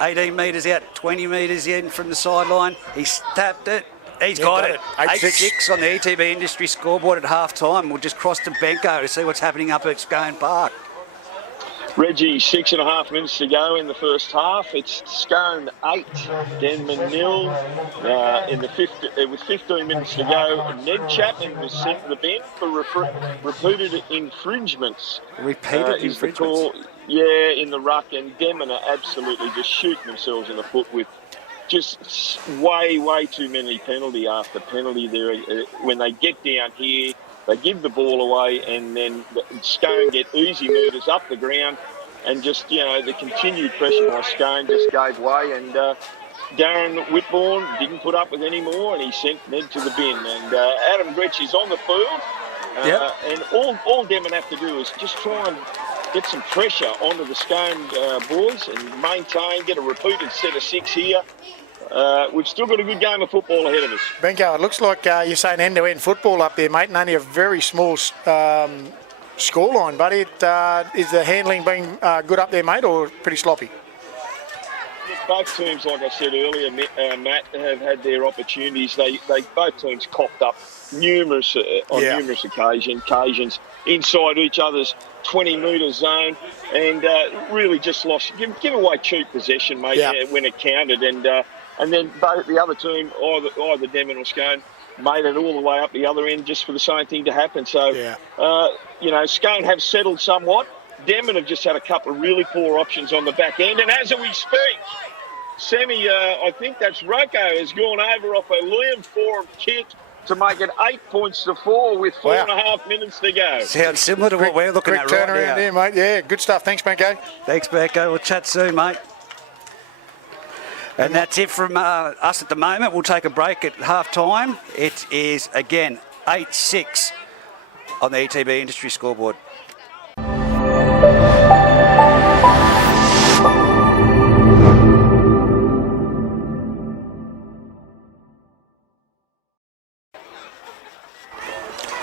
18 metres out, 20 metres in from the sideline. He's tapped it. He's got it. 8-6 on the ETB Industry scoreboard at half time. We'll just cross to Benko to see what's happening up at Scone Park. Reggie, 6.5 minutes to go in the first half. It's Scone 8, Denman 0. With 15 minutes to go, Ned Chapman was sent to the bench for repeated infringements. Repeated infringements? Yeah, in the ruck, and Denman are absolutely just shooting themselves in the foot with just way too many penalty after penalty there. When they get down here, they give the ball away, and then Scone get easy movers up the ground, and just, the continued pressure by Scone just gave way, and Darren Whitbourne didn't put up with any more, and he sent Ned to the bin. And Adam Gretsch is on the field, and all Denman have to do is just try and get some pressure onto the Scone boys and maintain, get a repeated set of 6 here. We've still got a good game of football ahead of us. Benko, it looks like you're saying end-to-end football up there, mate, and only a very small scoreline, buddy. Is the handling being good up there, mate, or pretty sloppy? Both teams, like I said earlier, Matt, have had their opportunities. They both teams copped up numerous occasions inside each other's 20-metre zone, and really just lost, give away cheap possession, mate, when it counted, and then both the other team, either Denman or Scone, made it all the way up the other end just for the same thing to happen. So, Scone have settled somewhat. Denman have just had a couple of really poor options on the back end, and as we speak, Sammy, I think that's Rocco, has gone over off a Liam Forum kick to make it 8 points to 4 with 4.5 minutes to go. Sounds similar to what we're looking at right now. Quick turnaround there, mate. Yeah, good stuff. Thanks, Benko. Thanks, Benko. We'll chat soon, mate. And that's it from us at the moment. We'll take a break at half time. It is, again, 8-6 on the ETB Industry scoreboard.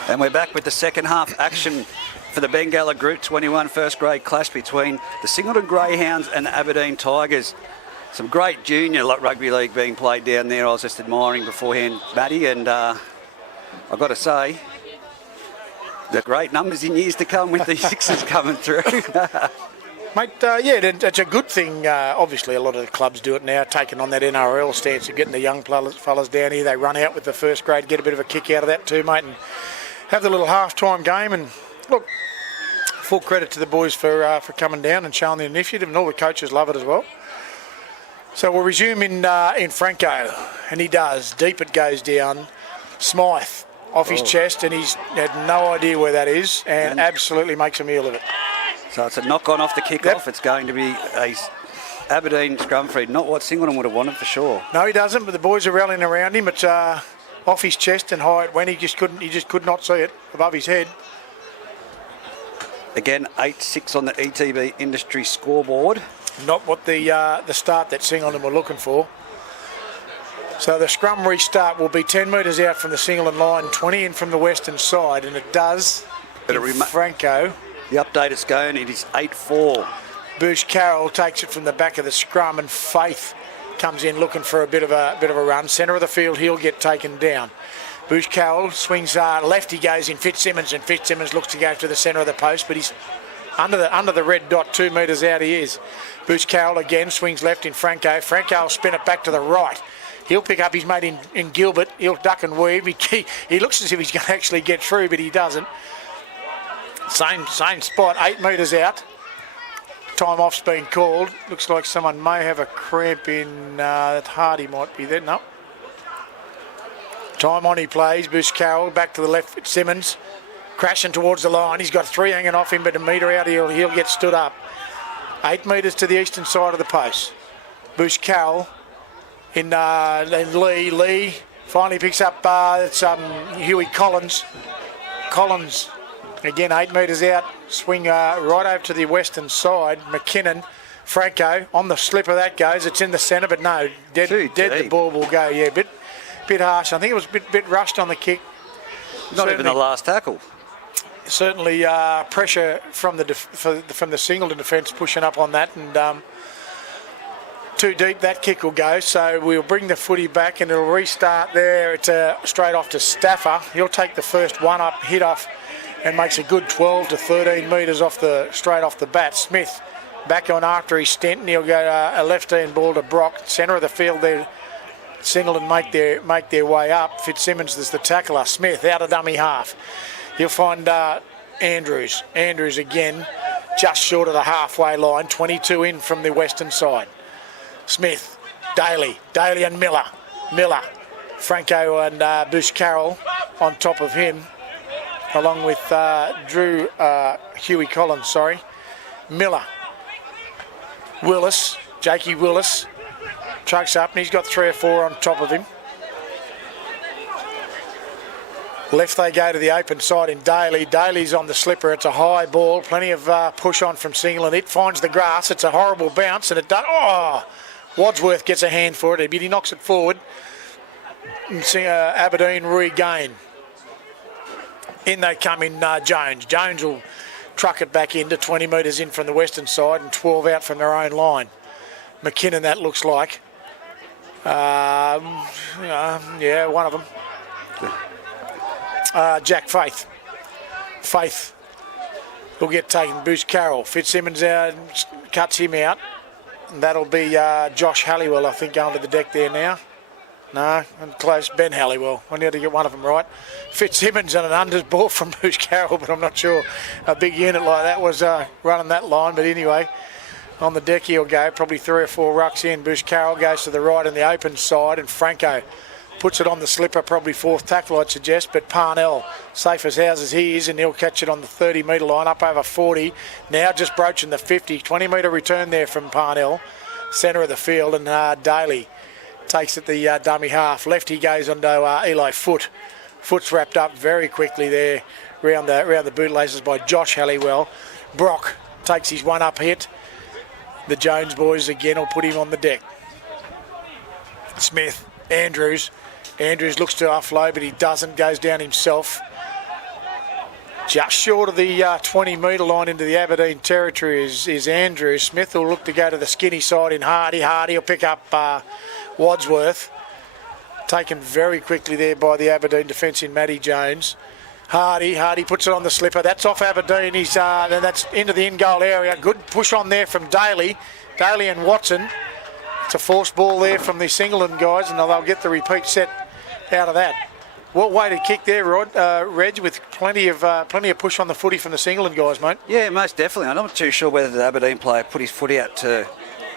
And we're back with the second half action for for the Bengalla Group 21 first grade clash between the Singleton Greyhounds and the Aberdeen Tigers. Some great junior rugby league being played down there. I was just admiring beforehand, Matty, and I've got to say, the great numbers in years to come with these sixes coming through. Mate, yeah, it's a good thing. Obviously, a lot of the clubs do it now, taking on that NRL stance of getting the young fellas down here. They run out with the first grade, get a bit of a kick out of that too, mate, and have the little half-time game. And look, full credit to the boys for coming down and showing the initiative, and all the coaches love it as well. So we'll resume in Franco, and he does. Deep it goes down. Smythe off his chest, and he's had no idea where that is, and absolutely makes a meal of it. So it's a knock-on off the kick-off. It's going to be a Aberdeen scrum feed, not what Singleton would have wanted for sure. No, he doesn't, but the boys are rallying around him. It's off his chest and high it went. He just could not see it above his head. Again, 8-6 on the ETB industry scoreboard. Not what the start that Singleton were looking for. So the scrum restart will be 10 metres out from the Singleton line, 20 in from the western side, and it does. Franco. The update is going, it is 8-4. Boosh Carroll takes it from the back of the scrum, and Faith comes in looking for a bit of a run. Centre of the field, he'll get taken down. Boosh Carroll swings left, he goes in Fitzsimmons, and Fitzsimmons looks to go to the centre of the post, but he's under the red dot, 2 metres out he is. Boosh Carroll again swings left in Franco. Franco will spin it back to the right. He'll pick up his mate in Gilbert. He'll duck and weave. He looks as if he's going to actually get through, but he doesn't. Same spot, 8 metres out. Time off's been called. Looks like someone may have a cramp in that Hardy might be there. No. Time on he plays. Boosh Carroll back to the left. Fitzsimmons crashing towards the line. He's got 3 hanging off him, but a metre out he'll get stood up. 8 metres to the eastern side of the post. Boosh Carroll in Lee. Lee finally picks up Huey Collins. Collins again 8 metres out. Swing right over to the western side. McKinnon. Franco on the slipper that goes. It's in the centre, but no, dead the ball will go. Yeah, bit harsh. I think it was a bit rushed on the kick. Not even the last tackle. Certainly pressure from the Singleton defence pushing up on that, and too deep that kick will go. So we'll bring the footy back and it'll restart there. It's straight off to Stafford. He'll take the first one up, hit off, and makes a good 12 to 13 metres straight off the bat. Smith back on after his stint, and he'll go a left-hand ball to Brock. Centre of the field there. Singleton make their way up. Fitzsimmons is the tackler. Smith out of dummy half. He'll find Andrews. Andrews again, just short of the halfway line. 22 in from the western side. Smith, Daly and Miller. Franco and Boosh Carroll on top of him, along with Huey Collins, sorry. Miller. Willis, Jakey Willis, trucks up, and he's got 3 or 4 on top of him. Left they go to the open side in Daly. Daly's on the slipper. It's a high ball. Plenty of push on from Singleton. It finds the grass. It's a horrible bounce, and it does. Oh! Wadsworth gets a hand for it, but he knocks it forward. And Aberdeen regain. In they come in Jones. Jones will truck it back into 20 metres in from the western side and 12 out from their own line. McKinnon, that looks like. Yeah, one of them. Jack Faith. Faith will get taken. Boosh Carroll. Fitzsimmons cuts him out. And that'll be Josh Halliwell, I think, going to the deck there now. No, I'm close. Ben Halliwell. I need to get one of them right. Fitzsimmons and an unders ball from Boosh Carroll, but I'm not sure a big unit like that was running that line. But anyway, on the deck he'll go. Probably 3 or 4 rucks in. Boosh Carroll goes to the right on the open side, and Franco puts it on the slipper, probably 4th tackle, I'd suggest, but Parnell, safe as houses he is, and he'll catch it on the 30-metre line, up over 40. Now just broaching the 50. 20-metre return there from Parnell, centre of the field, and Daly takes it the dummy half. Left he goes onto Eli Foot. Foot's wrapped up very quickly there round the bootlaces by Josh Halliwell. Brock takes his one-up hit. The Jones boys again will put him on the deck. Smith, Andrews looks to offload, but he doesn't, goes down himself. Just short of the 20-metre line into the Aberdeen territory is Andrews. Smith will look to go to the skinny side in Hardy. Hardy will pick up Wadsworth. Taken very quickly there by the Aberdeen defence in Matty Jones. Hardy puts it on the slipper. That's off Aberdeen. Then that's into the in-goal area. Good push on there from Daly and Watson. It's a forced ball there from the Singleton guys, and they'll get the repeat set out of that. What way to kick there, Reg, with plenty of push on the footy from the Singleton guys, mate. Yeah, most definitely. I'm not too sure whether the Aberdeen player put his footy out to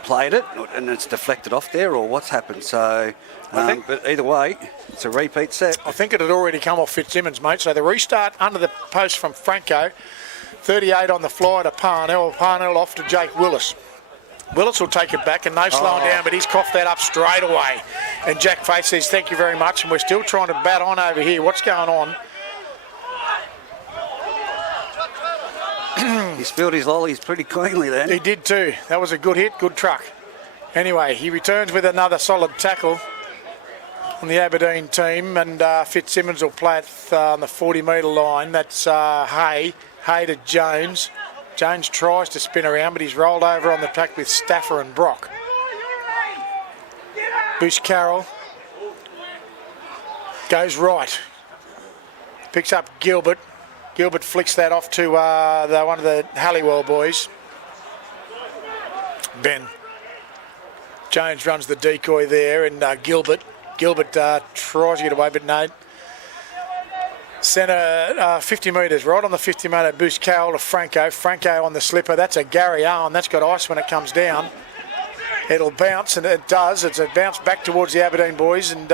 played it and it's deflected off there or what's happened. So, but either way, it's a repeat set. I think it had already come off Fitzsimmons, mate. So the restart under the post from Franco. 38 on the fly to Parnell. Parnell off to Jake Willis. Willis will take it back and no slowing down, but he's coughed that up straight away. And Jack Faith says, thank you very much. And we're still trying to bat on over here. What's going on? He spilled his lollies pretty cleanly then. He did too. That was a good hit, good truck. Anyway, he returns with another solid tackle on the Aberdeen team. And Fitzsimmons will play it on the 40-metre line. That's Hay. Hay to Jones. Jones tries to spin around, but he's rolled over on the track with Stafford and Brock. Bush Carroll goes right. Picks up Gilbert. Gilbert flicks that off to one of the Halliwell boys. Ben. Jones runs the decoy there, and Gilbert tries to get away, but no. Centre 50 metres, right on the 50 metre, Boost Carroll to Franco. Franco on the slipper. That's a Gary Owen. That's got ice when it comes down. It'll bounce, and it does. It's a bounce back towards the Aberdeen boys, and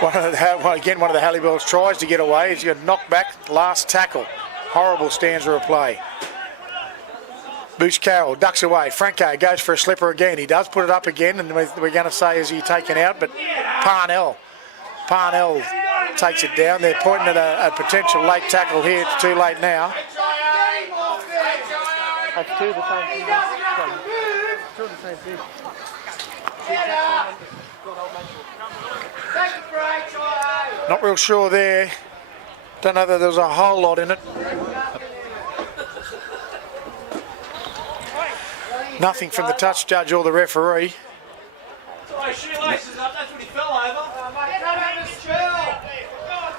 one of the Halliwells tries to get away. He's got knocked back. Last tackle. Horrible stanza of play. Boost Carroll ducks away. Franco goes for a slipper again. He does put it up again, and we're going to say, is he taken out? But Parnell takes it down. They're pointing at a potential late tackle here. It's too late now. That's two of the same thing. Two of the same thing. Not real sure there. Don't know that there's a whole lot in it. Nothing from the touch judge or the referee. Shoelaces up, that's what he fell over.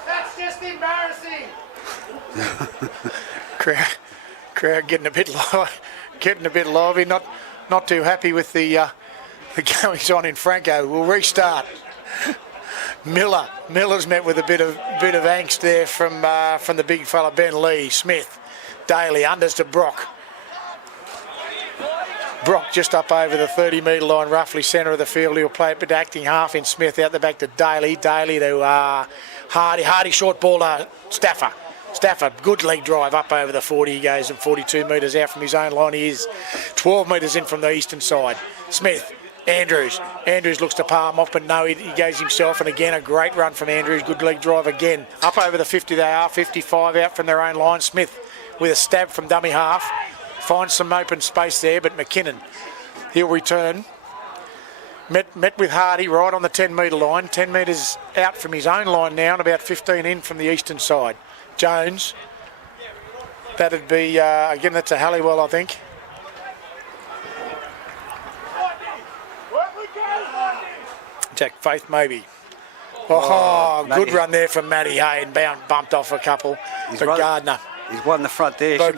That's just embarrassing. Crowd getting a bit lively. Not too happy with the goings on in Franco. We'll restart. Miller's met with a bit of angst there from the big fella Ben Lee. Smith, Daly unders to Brock. Brock just up over the 30-metre line, roughly centre of the field. He'll play it, but acting half in Smith out the back to Daly. Daly to Hardy short ball to Stafford, good leg drive up over the 40. He goes and 42 metres out from his own line. He is 12 metres in from the eastern side. Smith, Andrews looks to palm off, but no, he goes himself. And again, a great run from Andrews. Good leg drive again. Up over the 50 they are, 55 out from their own line. Smith with a stab from dummy half. Finds some open space there, but McKinnon, he'll return. Met with Hardy right on the 10-metre line. 10 metres out from his own line now and about 15 in from the eastern side. Jones. That'd be, again, that's a Halliwell, I think. Jack Faith, maybe. Good run there from Matty Hay and bumped off a couple. But Gardner. He's won the front there. Bo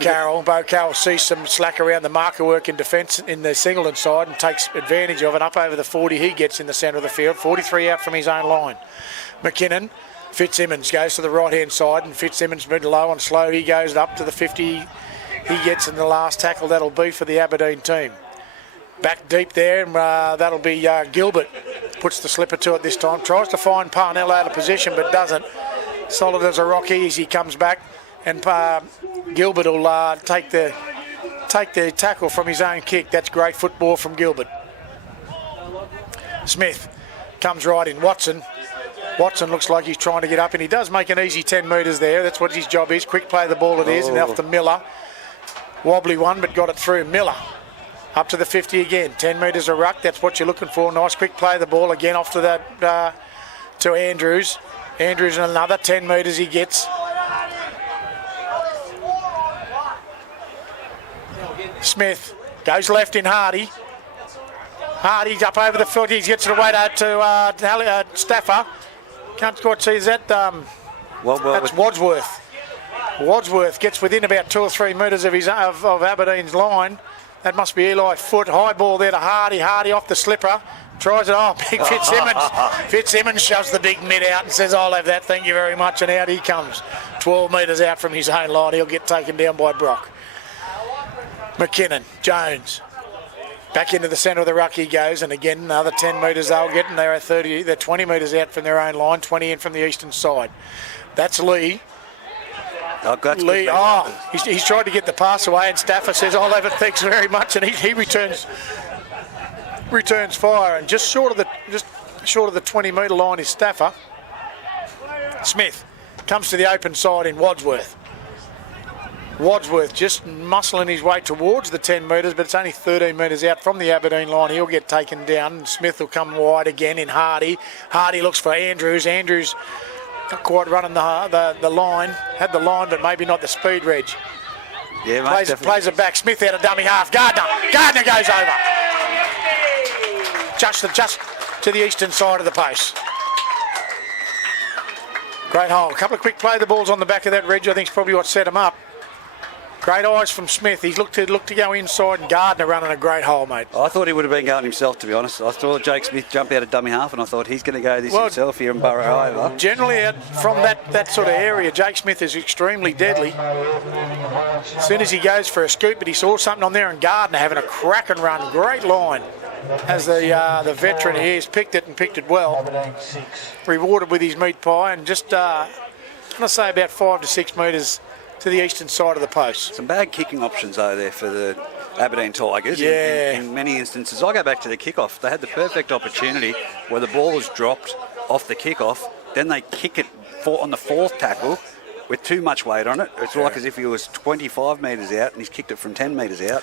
Carroll sees some slack around the marker work in defence in the Singleton side and takes advantage of it. Up over the 40 he gets in the centre of the field. 43 out from his own line. McKinnon. Fitzsimmons goes to the right-hand side, and Fitzsimmons mid low and slow. He goes up to the 50. He gets in the last tackle. That'll be for the Aberdeen team. Back deep there, and that'll be Gilbert. Puts the slipper to it this time. Tries to find Parnell out of position, but doesn't. Solid as a rock as he comes back, and Gilbert will take the tackle from his own kick. That's great football from Gilbert. Smith comes right in. Watson looks like he's trying to get up, and he does make an easy 10 metres there. That's what his job is. Quick play the ball it is, and off to Miller. Wobbly one, but got it through. Miller up to the 50 again. 10 metres of ruck, that's what you're looking for. Nice quick play the ball again off to that to Andrews. Andrews another 10 metres he gets. Smith. Goes left in Hardy. Hardy's up over the foot. He gets it away to Stafford. Can't quite see that. That's Wadsworth. Wadsworth gets within about 2 or 3 metres of Aberdeen's line. That must be Eli Foot. High ball there to Hardy. Hardy off the slipper. Tries it. Oh, big Fitzsimmons. Fitzsimmons shoves the big mid out and says, I'll have that, thank you very much. And out he comes. 12 metres out from his own line. He'll get taken down by Brock. McKinnon. Jones. Back into the centre of the ruck he goes. And again, another 10 metres they'll get. And they're 20 metres out from their own line. 20 in from the eastern side. That's Lee. Lee, he's tried to get the pass away, and Stafford says, I'll have it, thanks very much, and he returns fire, and just short of the 20 metre line is Stafford. Smith comes to the open side in Wadsworth. Wadsworth just muscling his way towards the 10 metres, but it's only 13 metres out from the Aberdeen line. He'll get taken down, and Smith will come wide again in Hardy. Hardy looks for Andrews. Andrews not quite running the line. Had the line, but maybe not the speed, Reg. Yeah, mate, plays it back. Smith out of dummy half. Gardner goes over. Just to the eastern side of the post. Great hole. A couple of quick play the balls on the back of that, Reg. I think is probably what set him up. Great eyes from Smith. He's looked to go inside, and Gardner running a great hole, mate. I thought he would have been going himself, to be honest. I saw Jake Smith jump out of dummy half, and I thought he's going to go himself here and burrow over. Generally, from that sort of area, Jake Smith is extremely deadly. As soon as he goes for a scoop, but he saw something on there, and Gardner having a cracking run. Great line. As the veteran here has picked it well. Rewarded with his meat pie, and just, I'm going to say about 5 to 6 metres to the eastern side of the post. Some bad kicking options though there for the Aberdeen Tigers. Yeah. In many instances. I go back to the kickoff. They had the perfect opportunity where the ball was dropped off the kickoff. Then they kick it on the fourth tackle with too much weight on it. It's like as if he was 25 metres out and he's kicked it from 10 metres out.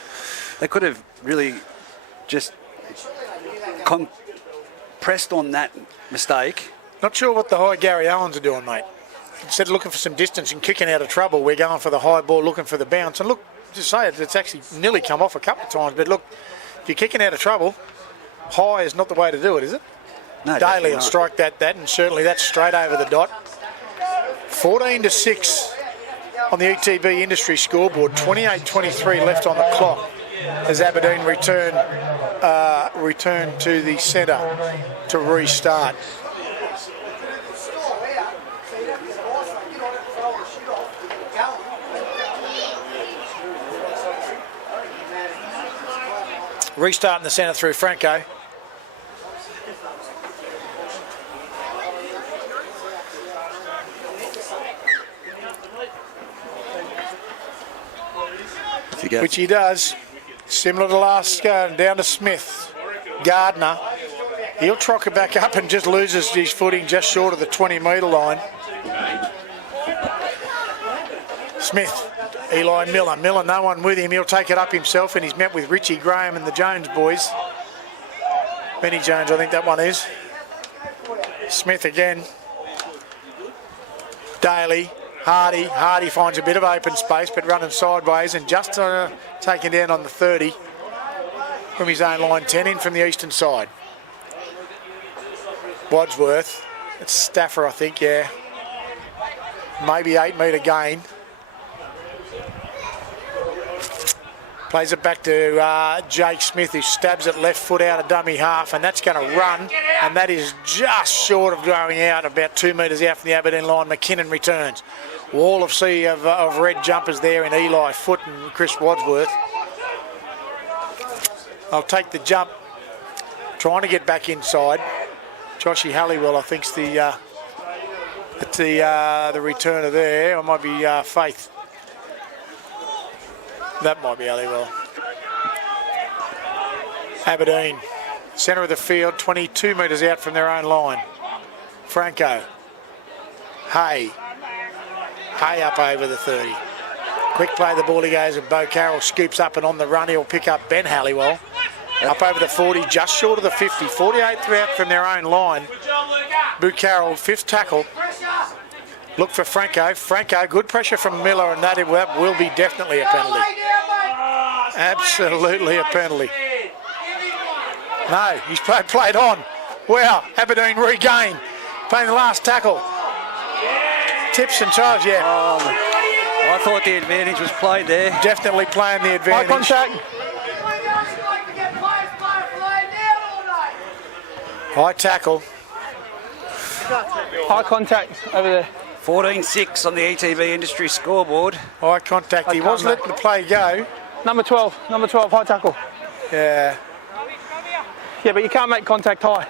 They could have really just pressed on that mistake. Not sure what the high Gary Owens are doing, mate. Instead of looking for some distance and kicking out of trouble, we're going for the high ball, looking for the bounce. And look, just say it, it's actually nearly come off a couple of times. But look, if you're kicking out of trouble, high is not the way to do it, is it? No, Daly will strike that, and certainly that's straight over the dot. 14 to 6 on the ETB industry scoreboard. 28:23 left on the clock as Aberdeen return to the centre to restart. Restart in the centre through Franco. Which he does. Similar to last go, down to Smith. Gardner. He'll trock it back up and just loses his footing just short of the 20 metre line. Smith. Eli Miller. Miller, no one with him. He'll take it up himself, and he's met with Richie Graham and the Jones boys. Benny Jones, I think that one is. Smith again. Daly. Hardy. Hardy finds a bit of open space, but running sideways, and just taken down on the 30 from his own line. 10 in from the eastern side. Wadsworth. It's Stafford, I think, yeah. Maybe 8 metre gain. Plays it back to Jake Smith, who stabs it left foot out of dummy half, and that's going to run, and that is just short of going out, about 2 metres out from the Aberdeen line. McKinnon returns. Wall of sea of red jumpers there in Eli Foot and Chris Wadsworth. I'll take the jump, trying to get back inside. Joshy Halliwell, I think, is the returner there. Or might be Faith. That might be Halliwell. Aberdeen, centre of the field, 22 metres out from their own line. Franco. Hay up over the 30. Quick play, the ball he goes, and Bo Carroll scoops up, and on the run he'll pick up Ben Halliwell. Up over the 40, just short of the 50. 48 out from their own line. Bo Carroll, 5th tackle. Look for Franco. Franco, good pressure from Miller, and that will be definitely a penalty. Absolutely a penalty. No, he's played on. Wow, Aberdeen regain. Playing the last tackle. Tips and charge, yeah. I thought the advantage was played there. Definitely playing the High advantage. contact. High tackle. High contact over there. 14-6 on the ETB Industry scoreboard. High contact. He was letting the play go. Number 12, high tackle. Yeah. Yeah, but you can't make contact high.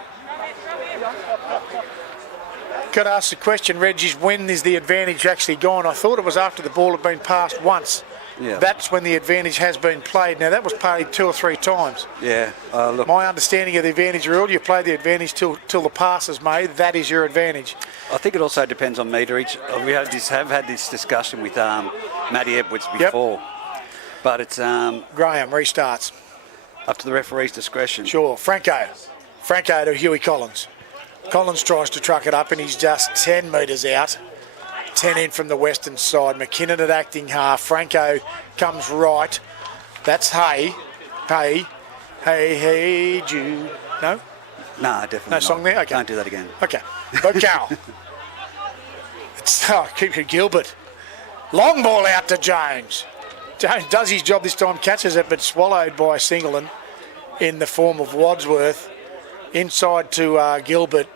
Got to ask the question, Reg, is when is the advantage actually gone? I thought it was after the ball had been passed once. Yeah. That's when the advantage has been played. Now, that was played 2 or 3 times. Yeah, look. My understanding of the advantage rule, you play the advantage till the pass is made. That is your advantage. I think it also depends on meterage. We have had this discussion with Matty Edwards before. Yep. But it's Graham restarts. Up to the referee's discretion. Sure. Franco to Huey Collins. Collins tries to truck it up and he's just 10 metres out. 10 in from the western side. McKinnon at acting half. Franco comes right. That's Hey, Jude. No? No, definitely No not. song there? Okay. Don't do that again. Okay. Bob Carroll. Keep it Gilbert. Long ball out to Jones. Jones does his job this time, catches it, but swallowed by Singleton in the form of Wadsworth. Inside to Gilbert.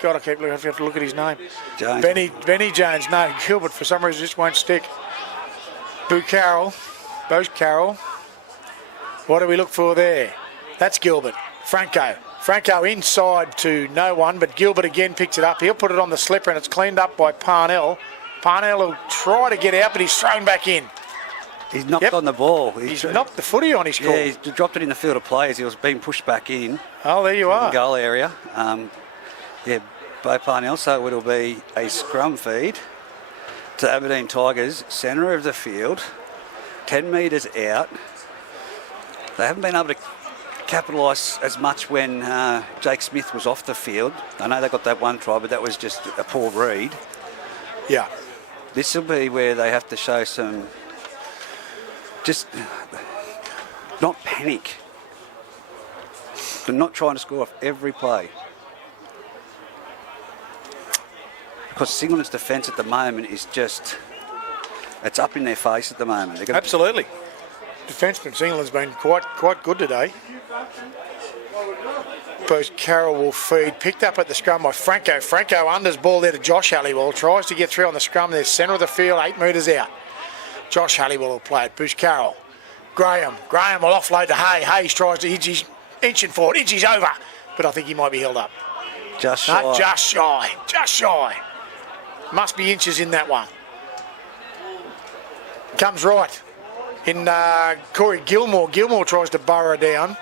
God, I have to look at his name. Jones. Benny Jones. No, Gilbert for some reason just won't stick. Boo Carroll. What do we look for there? That's Gilbert. Franco inside to no one, but Gilbert again picks it up. He'll put it on the slipper and it's cleaned up by Parnell. Parnell will try to get out, but he's thrown back in. He's knocked on the ball. He's knocked the footy on his call. Yeah, he's dropped it in the field of play as he was being pushed back in. Oh, there you are. The goal area. Bo Parnell, so it'll be a scrum feed to Aberdeen Tigers, centre of the field, 10 metres out. They haven't been able to capitalise as much when Jake Smith was off the field. I know they got that one try, but that was just a poor read. Yeah. This will be where they have to show some, just not panic. They're not trying to score off every play. Because Singleton's defence at the moment is just, it's up in their face at the moment. Absolutely. Defenceman Singleton's been quite good today. Suppose Carroll will feed. Picked up at the scrum by Franco. Franco unders ball there to Josh Halliwell. Tries to get through on the scrum there. Centre of the field, 8 metres out. Josh Halliwell will play it. Bush Carroll. Graham will offload to Hay. Hayes tries to Idgie's inching forward. Idgie's over. But I think he might be held up. Just shy. No, just shy. Must be inches in that one. Comes right. In Corey Gilmore. Gilmore tries to burrow down.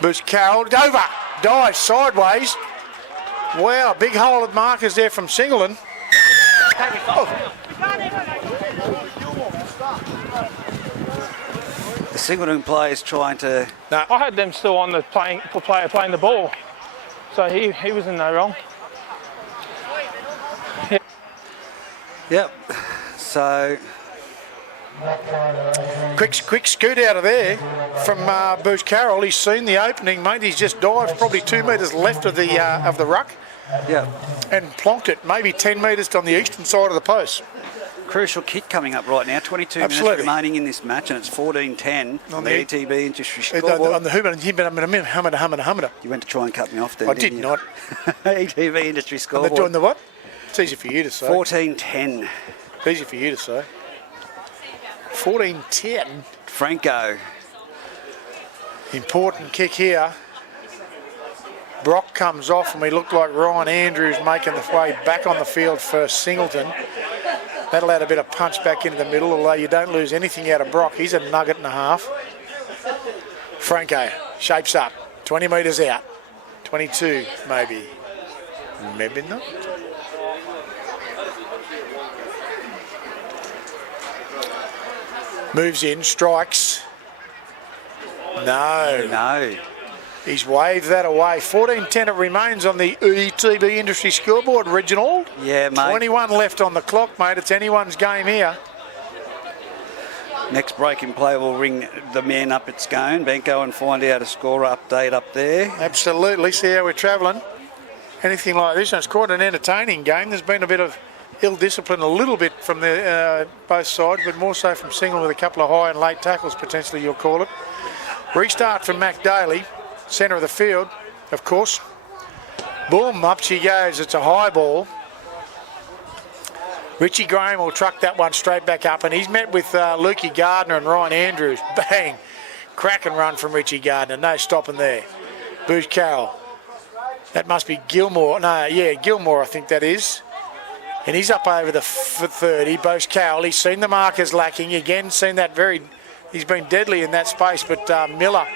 Bush Carroll over. Dives sideways. Wow, big hole of markers there from Singleton. Oh. The Singleton players trying to... No, I had them still on the playing the ball. So he was in no wrong. Yep. So... Quick scoot out of there from Bush Carroll. He's seen the opening, mate. He's just dived probably 2 metres left of the ruck. Yeah. And plonked it maybe 10 metres on the eastern side of the post. Crucial kick coming up right now. 22 minutes remaining in this match, and it's 14-10 on the ETB Industry scoreboard. On the hummer. You went to try and cut me off then, I did not. ETB Industry scoreboard. They're doing the what? It's easy for you to say. 14-10. It's easy for you to say. 14-10. Franco. Important kick here. Brock comes off and we look like Ryan Andrews making the way back on the field for Singleton. That'll add a bit of punch back into the middle, although you don't lose anything out of Brock. He's a nugget and a half. Franco shapes up. 20 metres out. 22 maybe. Maybe not. Moves in, strikes. No. He's waved that away. 14-10 it remains on the ETB Industry scoreboard, Reginald. Yeah, mate. 21 left on the clock, mate. It's anyone's game here. Next break in play will ring the men up at Scone. Benko and find out a score update up there. Absolutely. See how we're travelling. Anything like this, and it's quite an entertaining game. There's been a bit of ill discipline, a little bit from the both sides, but more so from Singleton with a couple of high and late tackles, potentially you'll call it. Restart from Mac Daly, centre of the field, of course. Boom, up she goes. It's a high ball. Richie Graham will truck that one straight back up, and he's met with Lukey Gardner and Ryan Andrews. Bang! Crack and run from Richie Gardner. No stopping there. Boosh Carroll. That must be Gilmore. No, yeah, Gilmore, I think that is. And he's up over the 30. Boosh Carroll, he's seen the markers lacking. Again, seen that he's been deadly in that space, but Miller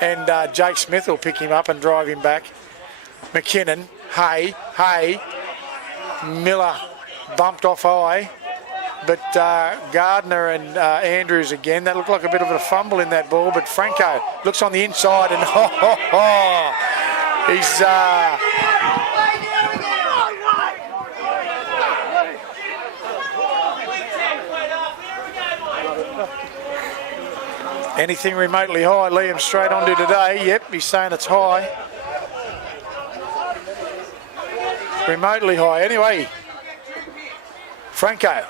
and Jake Smith will pick him up and drive him back. McKinnon, Hay, Miller bumped off high, but Gardner and Andrews again. That looked like a bit of a fumble in that ball, but Franco looks on the inside and he's anything remotely high, Liam straight onto today. Yep, he's saying it's high. Remotely high. Anyway, Franco.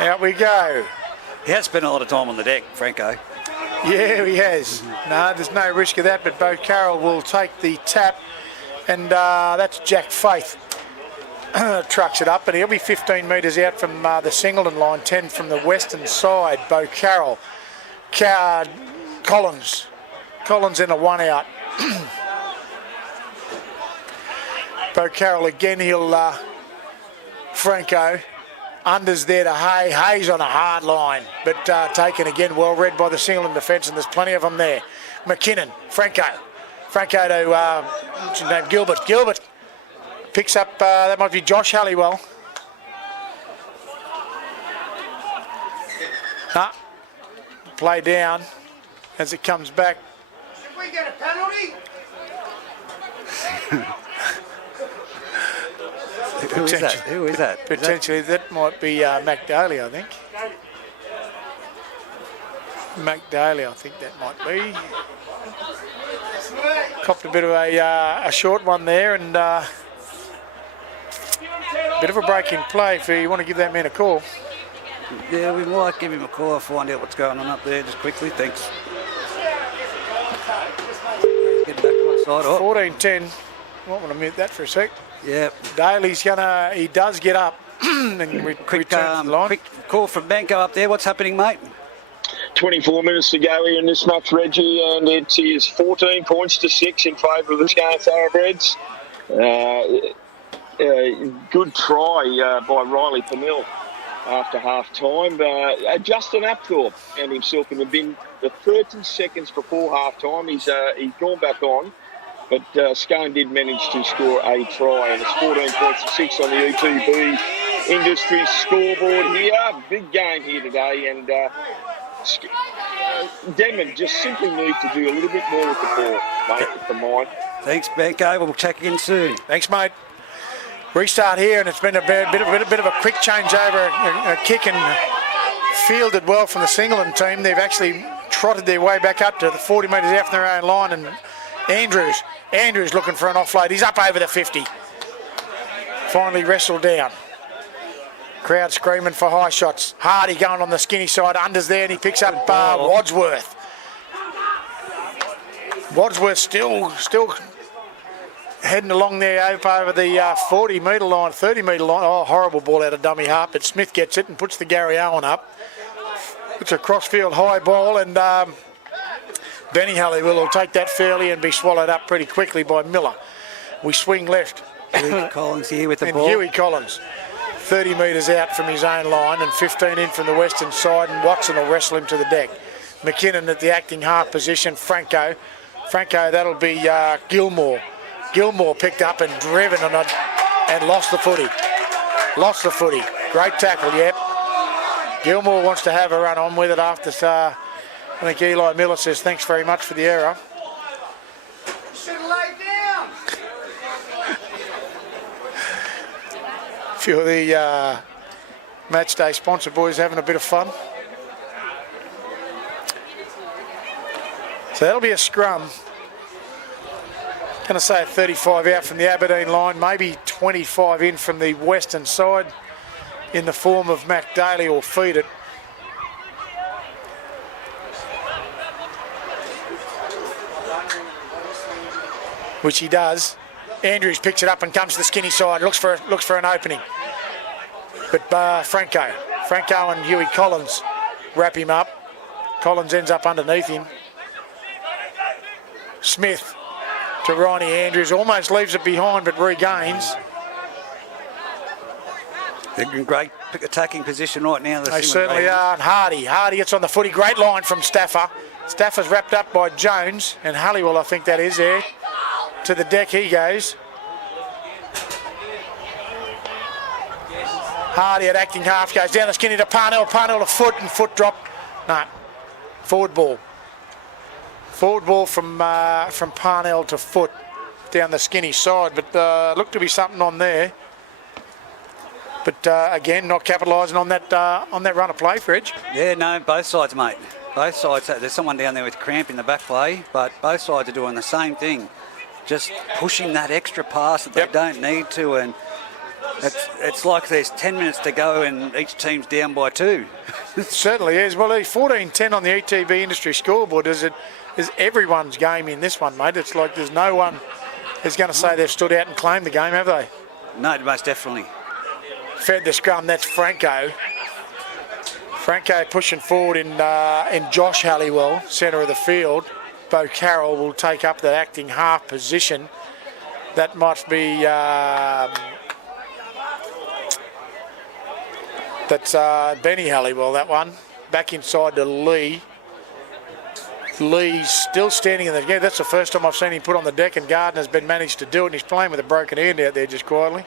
Out we go. He has spent a lot of time on the deck, Franco. Yeah, he has. No, there's no risk of that, but Bo Carroll will take the tap, and that's Jack Faith. Trucks it up, and he'll be 15 metres out from the Singleton line, 10 from the western side. Bo Carroll. Collins in a one out. Bo Carroll again, he'll Franco. Unders there to Hay. Hay's on a hard line, but taken again, well read by the Singleton defence, and there's plenty of them there. McKinnon, Franco to what's his name? Gilbert picks up. That might be Josh Halliwell. Play down as it comes back. Did we get a penalty? Who is that? Potentially, that might be Mac Daly, I think. Mac Daly, I think that might be. Copped a bit of a short one there, and bit of a break in play if you want to give that man a call. Yeah, we might give him a call, find out what's going on up there just quickly. Thanks. Get back to my side. 14-10. Might want to mute that for a sec. Yeah. Daly's he does get up. And quick call from Benko up there. What's happening, mate? 24 minutes to go here in this match, Reggie, and it is 14 points to 6 in favour of the Scone Thoroughbreds. Good try by Riley Penill after half-time. Justin Apthorpe and himself in the bin. The 30 seconds before half-time, he's gone back on. But Scone did manage to score a try, and it's 14 points to 6 on the ETB Industries scoreboard here. Big game here today, and Denman just simply need to do a little bit more with the ball, mate, with the mind. Thanks, Benko. We'll check again soon. Thanks, mate. Restart here, and it's been a bit of a quick changeover, a kick and fielded well from the Singleton team. They've actually trotted their way back up to the 40 metres out from their own line, and Andrews looking for an offload. He's up over the 50. Finally wrestled down. Crowd screaming for high shots. Hardy going on the skinny side. Unders there, and he picks up Wadsworth. Wadsworth still heading along there over the 40 metre line, 30 metre line. Oh, horrible ball out of dummy half, but Smith gets it and puts the Gary Owen up. It's a crossfield high ball, and Benny Halliwell will take that fairly and be swallowed up pretty quickly by Miller. We swing left. Collins here with the and ball. Huey Collins, 30 metres out from his own line and 15 in from the western side, and Watson will wrestle him to the deck. McKinnon at the acting half position. Franco, that'll be Gilmore. Gilmore picked up and driven and lost the footy. Great tackle, yep. Gilmore wants to have a run on with it after, I think Eli Miller says thanks very much for the error. Should have laid down. A few of the Match day sponsor boys having a bit of fun. So that'll be a scrum. Going to say a 35 out from the Aberdeen line, maybe 25 in from the western side in the form of Mac Daly or Feed It. Which he does. Andrews picks it up and comes to the skinny side, looks for an opening. But Franco and Huey Collins wrap him up. Collins ends up underneath him. Smith to Ronnie Andrews, almost leaves it behind but regains. They're in great attacking position right now. They certainly are. And Hardy gets on the footy. Great line from Stafford. Stafford's wrapped up by Jones and Halliwell, I think that is there. To the deck he goes. Hardy at acting half goes down the skinny to Parnell. Parnell to foot and foot drop. No. Forward ball. Forward ball from Parnell to foot down the skinny side, but looked to be something on there. But again, not capitalising on that run of play, Fridge. Yeah, no, both sides, mate. Both sides. There's someone down there with cramp in the back play, but both sides are doing the same thing. Just pushing that extra pass that they don't need to, and it's like there's 10 minutes to go and each team's down by 2. It certainly is. Well, 14-10 on the ETB industry scoreboard. Is everyone's game in this one, mate? It's like there's no one who's going to say they've stood out and claimed the game, have they? No, most definitely. Fed the scrum, that's Franco. Franco pushing forward in Josh Halliwell, centre of the field. Bo Carroll will take up that acting half position. That must be... that's Benny Halliwell, that one. Back inside to Lee. Lee's still standing in the game. That's the first time I've seen him put on the deck, and Gardner's been managed to do it, and he's playing with a broken hand out there just quietly.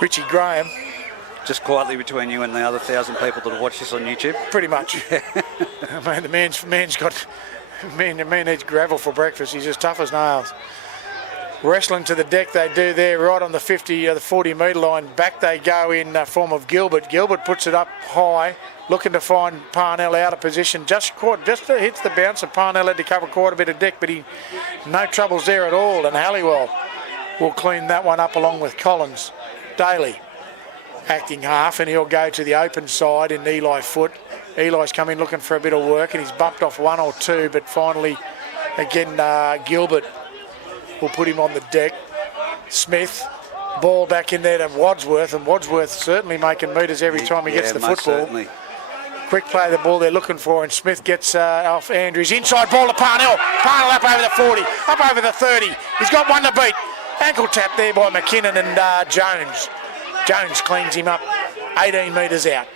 Richie Graham. Just quietly between you and the other 1,000 people that watch this on YouTube. Pretty much. I mean, the man's got... Man needs gravel for breakfast. He's as tough as nails. Wrestling to the deck they do there, right on the 40 metre line. Back they go in form of Gilbert. Gilbert puts it up high, looking to find Parnell out of position. Just hits the bounce, and Parnell had to cover quite a bit of deck, but no troubles there at all. And Halliwell will clean that one up along with Collins. Daly acting half, and he'll go to the open side in Eli Foot. Eli's come in looking for a bit of work, and he's bumped off one or two, but finally, again, Gilbert will put him on the deck. Smith, ball back in there to Wadsworth, and Wadsworth certainly making metres every time he gets the football. Certainly. Quick play the ball they're looking for, and Smith gets off Andrews. Inside ball to Parnell. Parnell up over the 40, up over the 30. He's got one to beat. Ankle tap there by McKinnon and Jones. Jones cleans him up 18 metres out.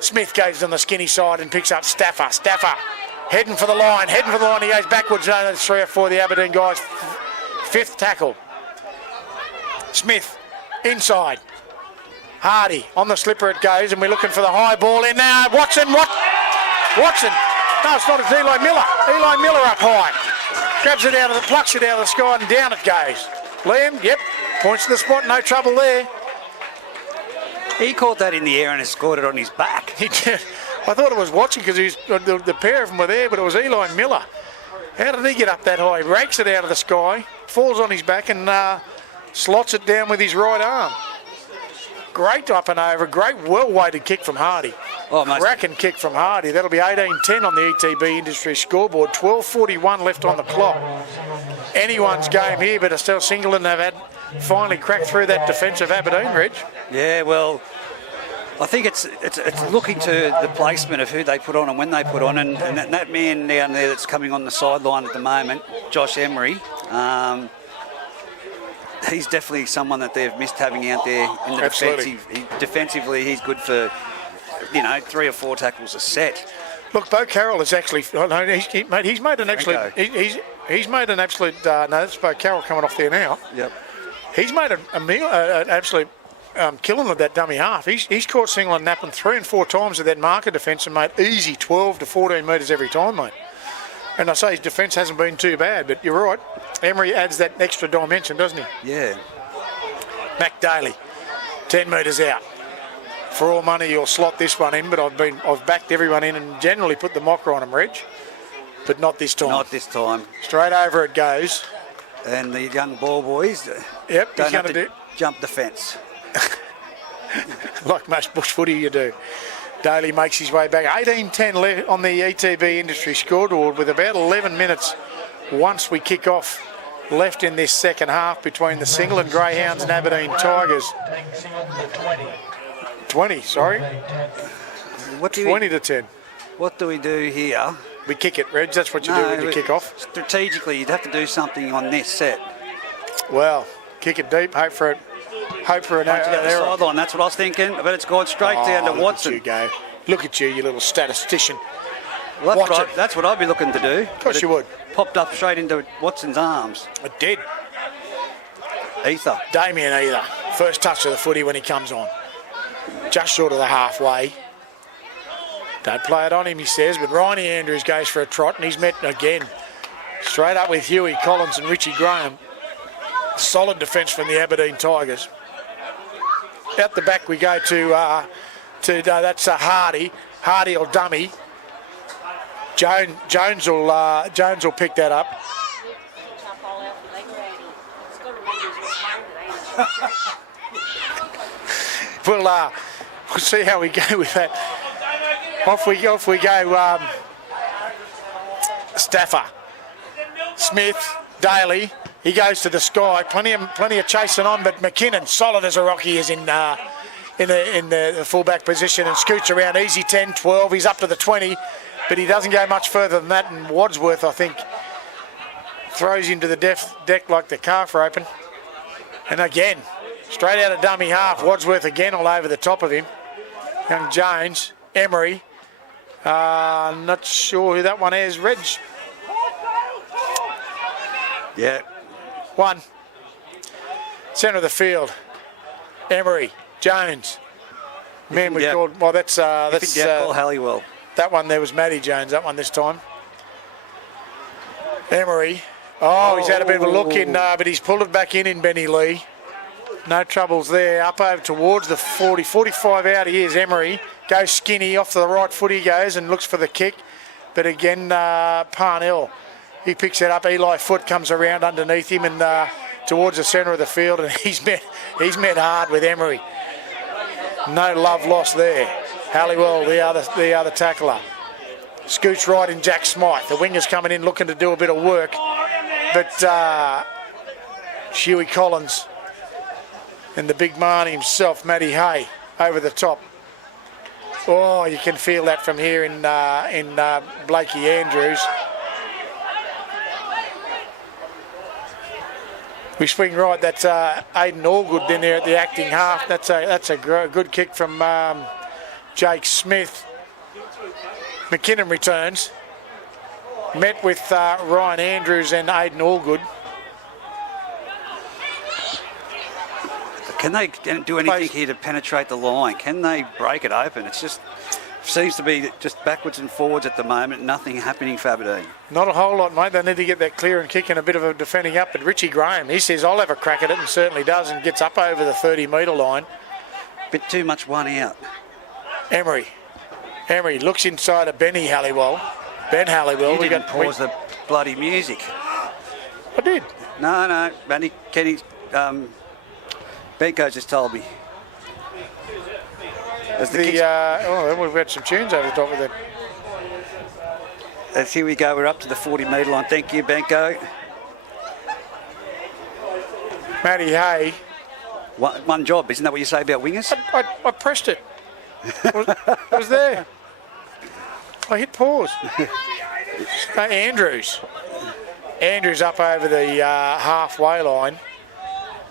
Smith goes on the skinny side and picks up Stafford. Stafford heading for the line. He goes backwards. There's 3 or 4 of the Aberdeen guys. 5th tackle. Smith inside. Hardy on the slipper it goes, and we're looking for the high ball in now. Watson. No, it's not. It's Eli Miller. Eli Miller up high. Grabs it plucks it out of the sky, and down it goes. Liam, points to the spot. No trouble there. He caught that in the air and has scored it on his back. He did. I thought it was watching because the pair of them were there, but it was Eli Miller. How did he get up that high? He rakes it out of the sky, falls on his back, and slots it down with his right arm. Great up and over. Great well-weighted kick from Hardy. Cracking kick from Hardy. That'll be 18-10 on the ETB industry scoreboard. 12:41 left on the clock. Anyone's game here, but still Singleton have finally cracked through that defensive Aberdeen, Reg. Yeah, well, I think it's looking to the placement of who they put on and when they put on, and that man down there that's coming on the sideline at the moment, Josh Emery, he's definitely someone that they've missed having out there in the defensive. Defensively, he's good for 3 or 4 tackles a set. Look, Bo Carroll is actually. He's made an absolute. He's made an absolute. No, that's Bo Carroll coming off there now. Yep. He's made an absolute killing of that dummy half. He's caught Singleton napping 3 and 4 times with that marker defence and made easy 12 to 14 metres every time, mate. And I say his defence hasn't been too bad, but you're right. Emery adds that extra dimension, doesn't he? Yeah. Mac Daly, 10 metres out. for all money you'll slot this one in, but I've backed everyone in and generally put the mocker on them, Reg. But not this time. Not this time. Straight over it goes. And the young ball boys Yep, don't he's have going to to jump the fence. like most bush footy you do. Daly makes his way back. 18-10 on the ETB industry scoreboard with about 11 minutes once we kick off left in this second half between the Singleton Greyhounds and Aberdeen Tigers. 20, sorry. 20 to 10. What do we do here? We kick it, Reg. That's what you do when you kick off. Strategically, you'd have to do something on this set. Well, kick it deep, hope for an error. Sideline, that's what I was thinking, but it's gone straight down to Watson. Look at you little statistician. Well, that's what I'd be looking to do. Of course you would. Popped up straight into Watson's arms. It did. Ether. Damien Ether. First touch of the footy when he comes on. Just short of the halfway. Don't play it on him, he says, but Ronnie Andrews goes for a trot and he's met again. Straight up with Huey Collins and Richie Graham. Solid defence from the Aberdeen Tigers. Out the back we go to that's Hardy. Hardy will dummy. Jones will pick that up. We'll see how we go with that. Off we go. Stafford, Smith, Daly. He goes to the sky. Plenty of chasing on, but McKinnon, solid as a rock, he is in the fullback position and scoots around easy 10, 12. He's up to the 20, but he doesn't go much further than that. And Wadsworth, I think, throws into the deck like the calf roping. And again, straight out of dummy half, Wadsworth again all over the top of him. Young Jones, Emery. Not sure who that one is. Reg. Yeah. One. Centre of the field. Emery. Jones. Man, we called. Well, that's Halliwell. That one there was Matty Jones. That one this time. Emery. Oh, he's had a bit of a look in, but he's pulled it back in Benny Lee. No troubles there. Up over towards the 40, 45 out he is. Emery goes skinny off to the right foot. He goes and looks for the kick, but again Parnell. He picks it up. Eli Foote comes around underneath him and towards the centre of the field, and he's met hard with Emery. No love lost there. Halliwell, the other tackler, scoots right in Jack Smythe. The winger's coming in looking to do a bit of work, but Huey Collins and the big man himself, Matty Hay, over the top. Oh, you can feel that from here in Blakey Andrews. We swing right. That's Aidan Allgood in there at the acting half. That's a good kick from Jake Smith. McKinnon returns. Met with Ryan Andrews and Aidan Allgood. Can they do anything here to penetrate the line? Can they break it open? It's just seems to be just backwards and forwards at the moment. Nothing happening for Aberdeen. Not a whole lot, mate. They need to get that clear and kick and a bit of a defending up. But Richie Graham, he says, I'll have a crack at it, and certainly does, and gets up over the 30-metre line. Bit too much one out. Emery looks inside of Ben Halliwell. You didn't pause the bloody music. I did. No, Kenny, Benko just told me. We've got some tunes over the top of that. Here we go. We're up to the 40-metre line. Thank you, Benko. Matty Hay. One job. Isn't that what you say about wingers? I pressed it. It was there. I hit pause. Andrews up over the halfway line.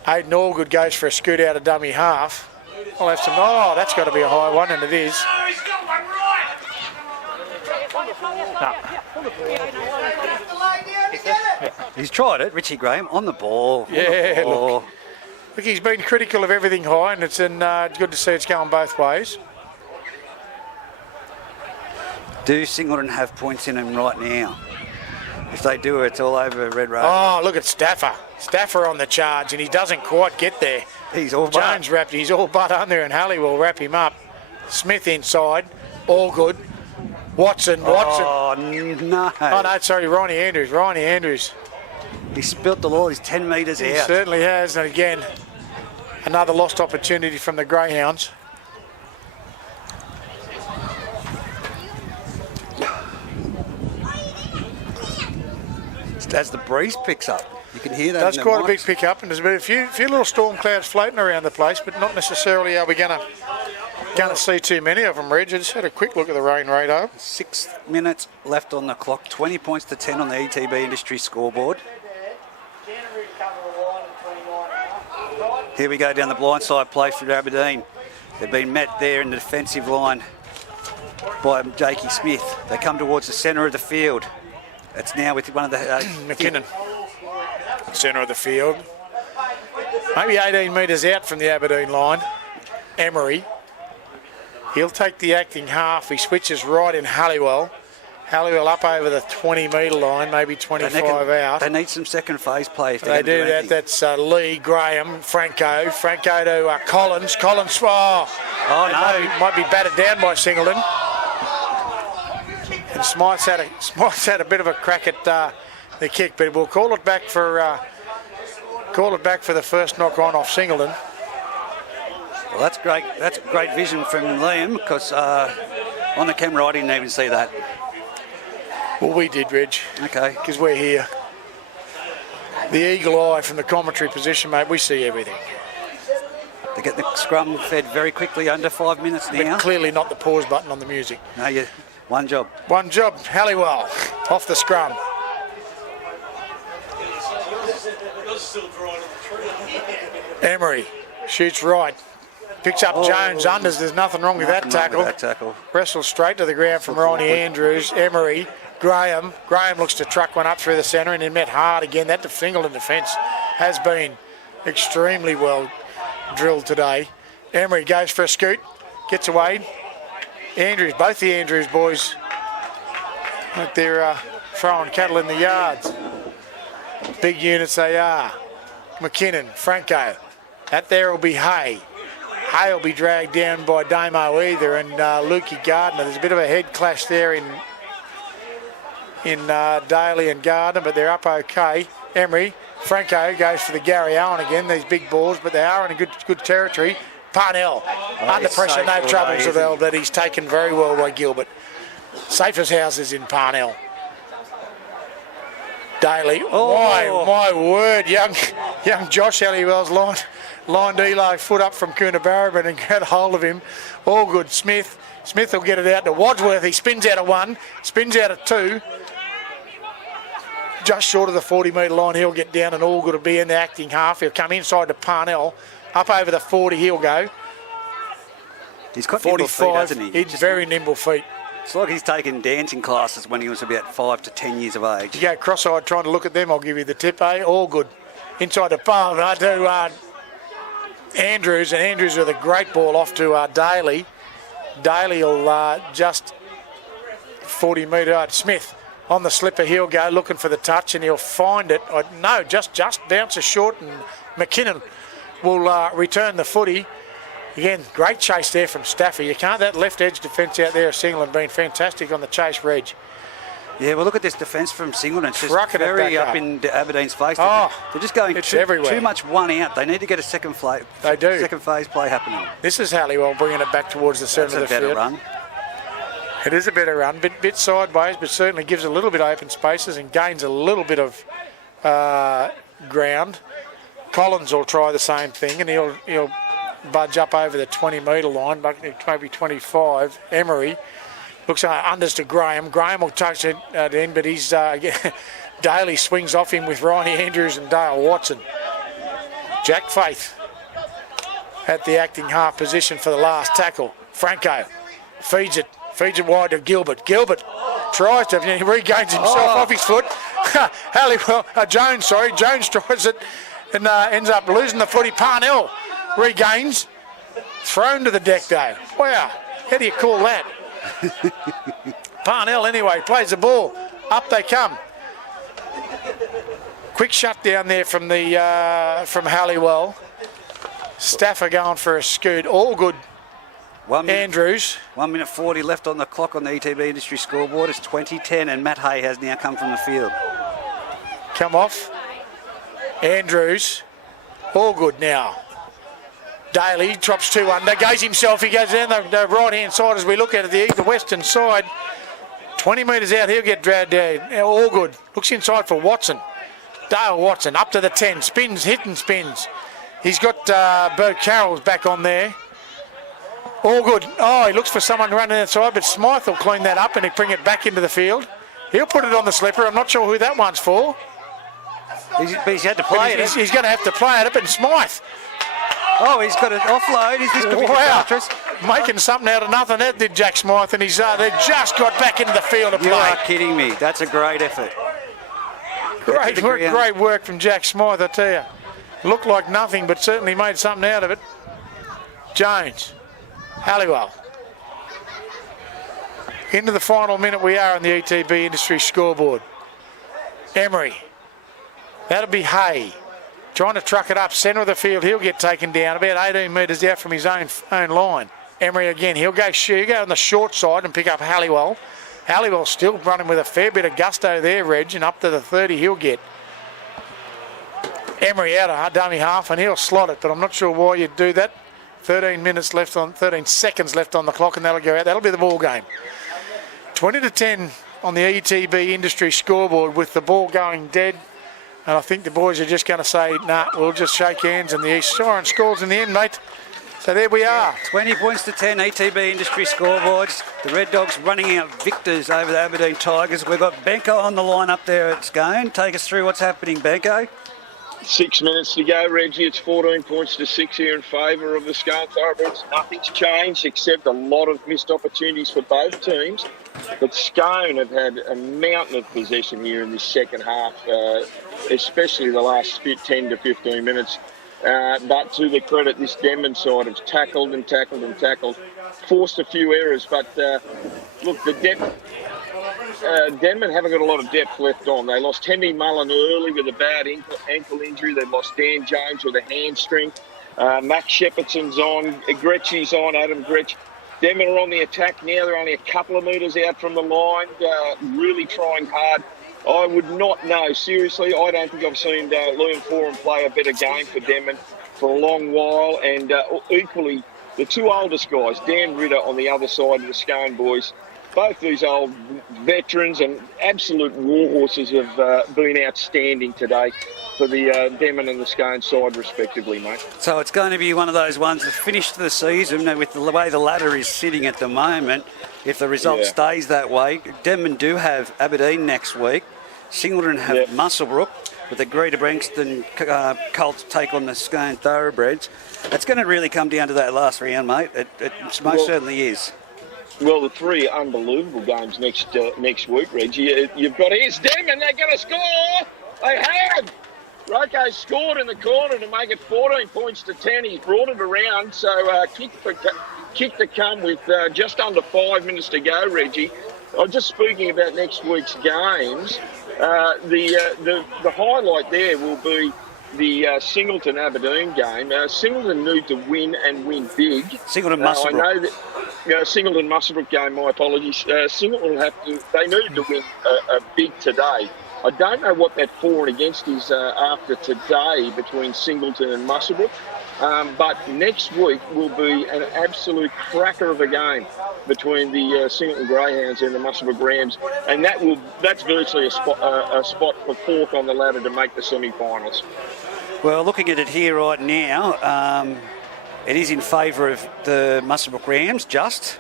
Aidan Allgood goes for a scoot out of dummy half. I'll have some. Oh, that's got to be a high one, and it is. He's got one right. He's tried it, Richie Graham, on the ball. Yeah, look, he's been critical of everything high, and it's good to see it's going both ways. Do Singleton have points in them right now? If they do, it's all over Red Road. Oh, look at Stafford on the charge, and he doesn't quite get there. He's all Jones wrapped. He's all but under, and Hallie will wrap him up. Smith inside, all good. Watson. Oh, no. Oh, no, sorry, Ronnie Andrews. He spilt the law. He's 10 metres He out. certainly has, and again, another lost opportunity from the Greyhounds. As the breeze picks up, you can hear that. That's in the quite a mics. big pickup, and there's been a few little storm clouds floating around the place, but not necessarily are we going to see too many of them, Reg. I just had a quick look at the rain radar. 6 minutes left on the clock. 20 points to 10 on the ETB industry scoreboard. Here we go down the blindside play for Aberdeen. They've been met there in the defensive line by Jakey Smith. They come towards the centre of the field. It's now with one of the... McKinnon, centre of the field. Maybe 18 metres out from the Aberdeen line. Emery. He'll take the acting half. He switches right in Halliwell. Halliwell up over the 20-metre line, maybe 25 out. They need some second phase play if They do that. anything. That's Lee, Graham, Franco to Collins. Collins, no. Might be battered down by Singleton. And Smythe's had a bit of a crack at the kick, but we'll call it back for the first knock on off Singleton. Well, that's great. That's great vision from Liam, because on the camera I didn't even see that. Well, we did, Reg. Okay. Because we're here. The eagle eye from the commentary position, mate, we see everything. They get the scrum fed very quickly, under 5 minutes now. But clearly not the pause button on the music. No, one job. One job, Halliwell, off the scrum. Emery shoots right. Picks up Jones, unders. There's nothing wrong with that tackle. Wrestles straight to the ground from Ronnie Andrews. Emery, Graham. Graham looks to truck one up through the centre and then met hard again. That Singleton defence has been extremely well drilled today. Emery goes for a scoot, gets away. Andrews, both the Andrews boys, like they're throwing cattle in the yards. Big units they are. McKinnon, Franco. That there will be Hay. Hay will be dragged down by Damo Either and Lukey Gardner. There's a bit of a head clash there in Daly and Gardner, but they're up okay. Emery, Franco goes for the Gary Allen again. These big balls, but they are in a good territory. Parnell, under pressure, no troubles at all, but he's taken very well by Gilbert. Safe as houses in Parnell. Daly, my word, young Josh Halliwell's lined Eli foot up from Coonabarabran and got hold of him. All good. Smith will get it out to Wadsworth. He spins out of one, spins out of two. Just short of the 40-metre line, he'll get down and all good to be in the acting half. He'll come inside to Parnell. Up over the 40, he'll go. He's got 45, feet, hasn't he? He's very nimble feet. It's like he's taken dancing classes when he was about 5 to 10 years of age. You go cross-eyed trying to look at them, I'll give you the tip, eh? All good. Inside the palm, to Andrews, and Andrews with a great ball off to Daly. Daly will just 40 metre out. Smith on the slipper, he'll go looking for the touch and he'll find it. Just bounces short, and McKinnon will return the footy. Again, great chase there from Stafford. You can't, that left edge defence out there of Singleton been fantastic on the chase, Reg. Yeah, well, look at this defence from Singleton. It's just Trucking it very back up in Aberdeen's face. Oh, they're just going too much one out. They need to get a second phase play happening. This is Halliwell bringing it back towards the centre of the field. That's a better run. It is a better run, bit sideways, but certainly gives a little bit of open spaces and gains a little bit of ground. Collins will try the same thing, and he'll budge up over the 20-metre line, maybe 25. Emery looks unders to Graham. Graham will touch it at the end, but he's Daly swings off him with Ronnie Andrews and Dale Watson. Jack Faith at the acting half position for the last tackle. Franco feeds it wide to Gilbert. Gilbert tries to, he regains himself off his foot. Jones tries it and ends up losing the footy. Parnell regains, thrown to the deck though. Wow, how do you call that? Parnell anyway plays the ball, up they come. Quick shutdown there from Halliwell. Stafford going for a scoot, all good Andrews. 1 minute 40 left on the clock on the ETB Industry scoreboard. It's 20-10, and Matt Hay has now come from the field. Come off. Andrews. All good now. Daly drops 2 under, goes himself. He goes down the right-hand side as we look at it, the western side. 20 metres out, he'll get dragged down. All good. Looks inside for Watson. Dale Watson up to the 10. Spins, hit and spins. He's got Bo Carroll's back on there. All good. Oh, he looks for someone running outside, but Smythe will clean that up and he'll bring it back into the field. He'll put it on the slipper. I'm not sure who that one's for. He's had to play it. He's going to have to play it up, and Smythe. Oh, he's got an offload. He's just wow. Making something out of nothing, that did Jack Smythe, and they just got back into the field to play. You are kidding me. That's a great effort. Great work from Jack Smythe, I tell you. Looked like nothing, but certainly made something out of it. Jones. Halliwell. Into the final minute we are on the ETB Industry scoreboard. Emery. That'll be Hay. Trying to truck it up centre of the field. He'll get taken down about 18 metres out from his own line. Emery again. He'll go on the short side and pick up Halliwell. Halliwell still running with a fair bit of gusto there, Reg, and up to the 30 he'll get. Emery out of dummy half, and he'll slot it, but I'm not sure why you'd do that. 13 seconds left on the clock, and that'll go out. That'll be the ball game. 20-10 on the ETB Industry scoreboard with the ball going dead. And I think the boys are just going to say, nah, we'll just shake hands, and the East Siren scores in the end, mate. So there we are. 20 points to 10, ETB Industry scoreboards. The Red Dogs running out victors over the Aberdeen Tigers. We've got Benko on the line up there at Scone. Take us through what's happening, Benko. 6 minutes to go, Reggie. It's 14 points to 6 here in favour of the Scone Thoroughbreds. Nothing's changed except a lot of missed opportunities for both teams. But Scone have had a mountain of possession here in this second half, especially the last 10 to 15 minutes. But to the credit, this Denman side has tackled and tackled and tackled, forced a few errors. But look, the depth. Denman haven't got a lot of depth left on. They lost Henry Mullen early with a bad ankle injury. They lost Dan Jones with a hamstring. Max Shepherdson's on. Gretschy's on, Adam Gretsch. Denman are on the attack now. They're only a couple of metres out from the line, really trying hard. I would not know. Seriously, I don't think I've seen Liam Foran play a better game for Denman for a long while. And equally, the two oldest guys, Dan Ritter on the other side of the Scone boys, both these old veterans and absolute warhorses have been outstanding today for the Denman and the Scone side, respectively, mate. So it's going to be one of those ones that finish the season with the way the ladder is sitting at the moment. If the result stays that way, Denman do have Aberdeen next week. Singleton have Muswellbrook, with the Greater Branxton Colts take on the Scone Thoroughbreds. It's going to really come down to that last round, mate. It most certainly is. Well, the three unbelievable games next week, Reggie. You've got here's Denman, they're going to score. They have. Rocco scored in the corner to make it 14 points to 10. He's brought it around, so kick to come with just under 5 minutes to go, Reggie. I'm just speaking about next week's games. The highlight there will be the Singleton Aberdeen game. Singleton need to win and win big. Singleton Muswellbrook. I know that Singleton Muswellbrook game. My apologies. Singleton they need to win a big today. I don't know what that for and against is after today between Singleton and Muswellbrook. But next week will be an absolute cracker of a game between the Singleton Greyhounds and the Muswellbrook Rams, and that's virtually a spot for fourth on the ladder to make the semi-finals. Well, looking at it here right now, it is in favour of the Muswellbrook Rams, just.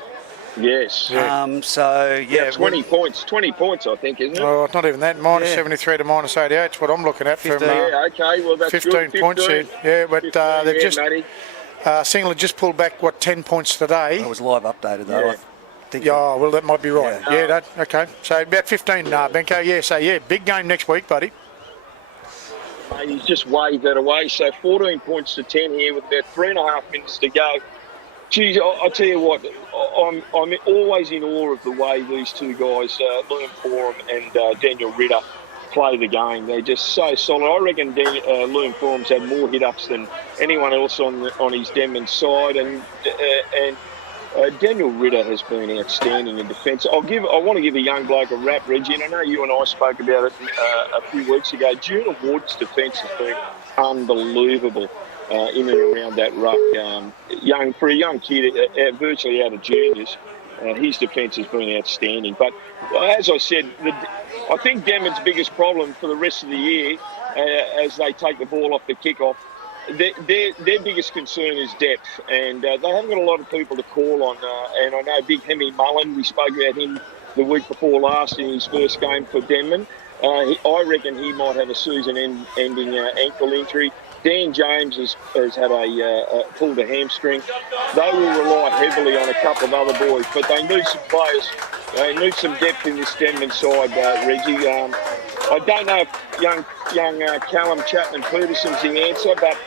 Yes. 20 points. 20 points, I think, isn't it? Oh, not even that. Minus 73 to minus 88. That's what I'm looking at. 15. From, okay. Well, that's 15 good. 15 points. Yeah, but 15, they've just... Singleton just pulled back, 10 points today. It was live updated, though. Yeah. I think. Yeah, well, that might be right. Okay. So about 15, Benko. Yeah, so big game next week, buddy. Mate, he's just waved that away. So 14 points to 10 here with about 3.5 minutes to go. Geez, I'll tell you what, I'm always in awe of the way these two guys, Liam Foran and Daniel Ritter, play the game. They're just so solid. I reckon Liam Foran's had more hit-ups than anyone else on his Denman side, and Daniel Ritter has been outstanding in defence. I want to give a young bloke a rap, Reggie, and I know you and I spoke about it a few weeks ago. Junior Ward's defence has been unbelievable in and around that ruck. For a young kid, virtually out of juniors, his defence has been outstanding. But as I said, I think Denman's biggest problem for the rest of the year, as they take the ball off the kick-off, their biggest concern is depth, and they haven't got a lot of people to call on. And I know Big Hemi Mullen, we spoke about him the week before last in his first game for Denman. I reckon he might have a season-ending ankle injury. Dan James has had pulled a hamstring. They will rely heavily on a couple of other boys, but they need some players. They need some depth in this Denman side, Reggie. I don't know if young Callum Chapman-Peterson's the answer, but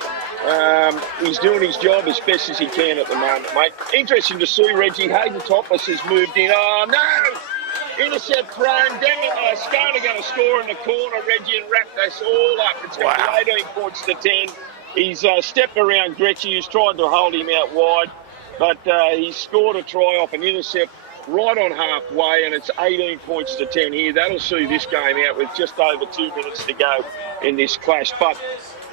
he's doing his job as best as he can at the moment, mate. Interesting to see, Reggie. Hayden Topless has moved in. Oh, no! Intercept thrown. Scone are going to score in the corner, Reggie, and wrap this all up. It's going to be 18 points to 10. He's stepped around Gretchen, who's tried to hold him out wide, but he's scored a try off an intercept right on halfway, and it's 18 points to 10 here. That'll see this game out with just over 2 minutes to go in this clash. But,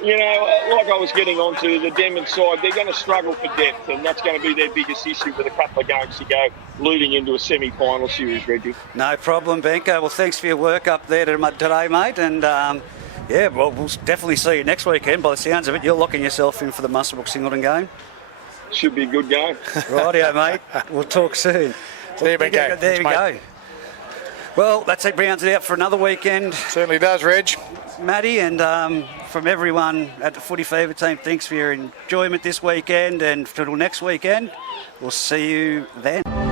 you know, like I was getting onto, the Denman side, they're going to struggle for depth, and that's going to be their biggest issue with a couple of games to go leading into a semi-final series, Reggie. No problem, Benko. Well, thanks for your work up there today, mate. And, we'll definitely see you next weekend. By the sounds of it, you're locking yourself in for the Muswellbrook-Singleton game. Should be a good game. Rightio, mate. We'll talk soon. There you go. There you go. Well, that's it. Rounds it out for another weekend. Certainly does, Reg. Matty, and from everyone at the Footy Fever team, thanks for your enjoyment this weekend, and until next weekend, we'll see you then.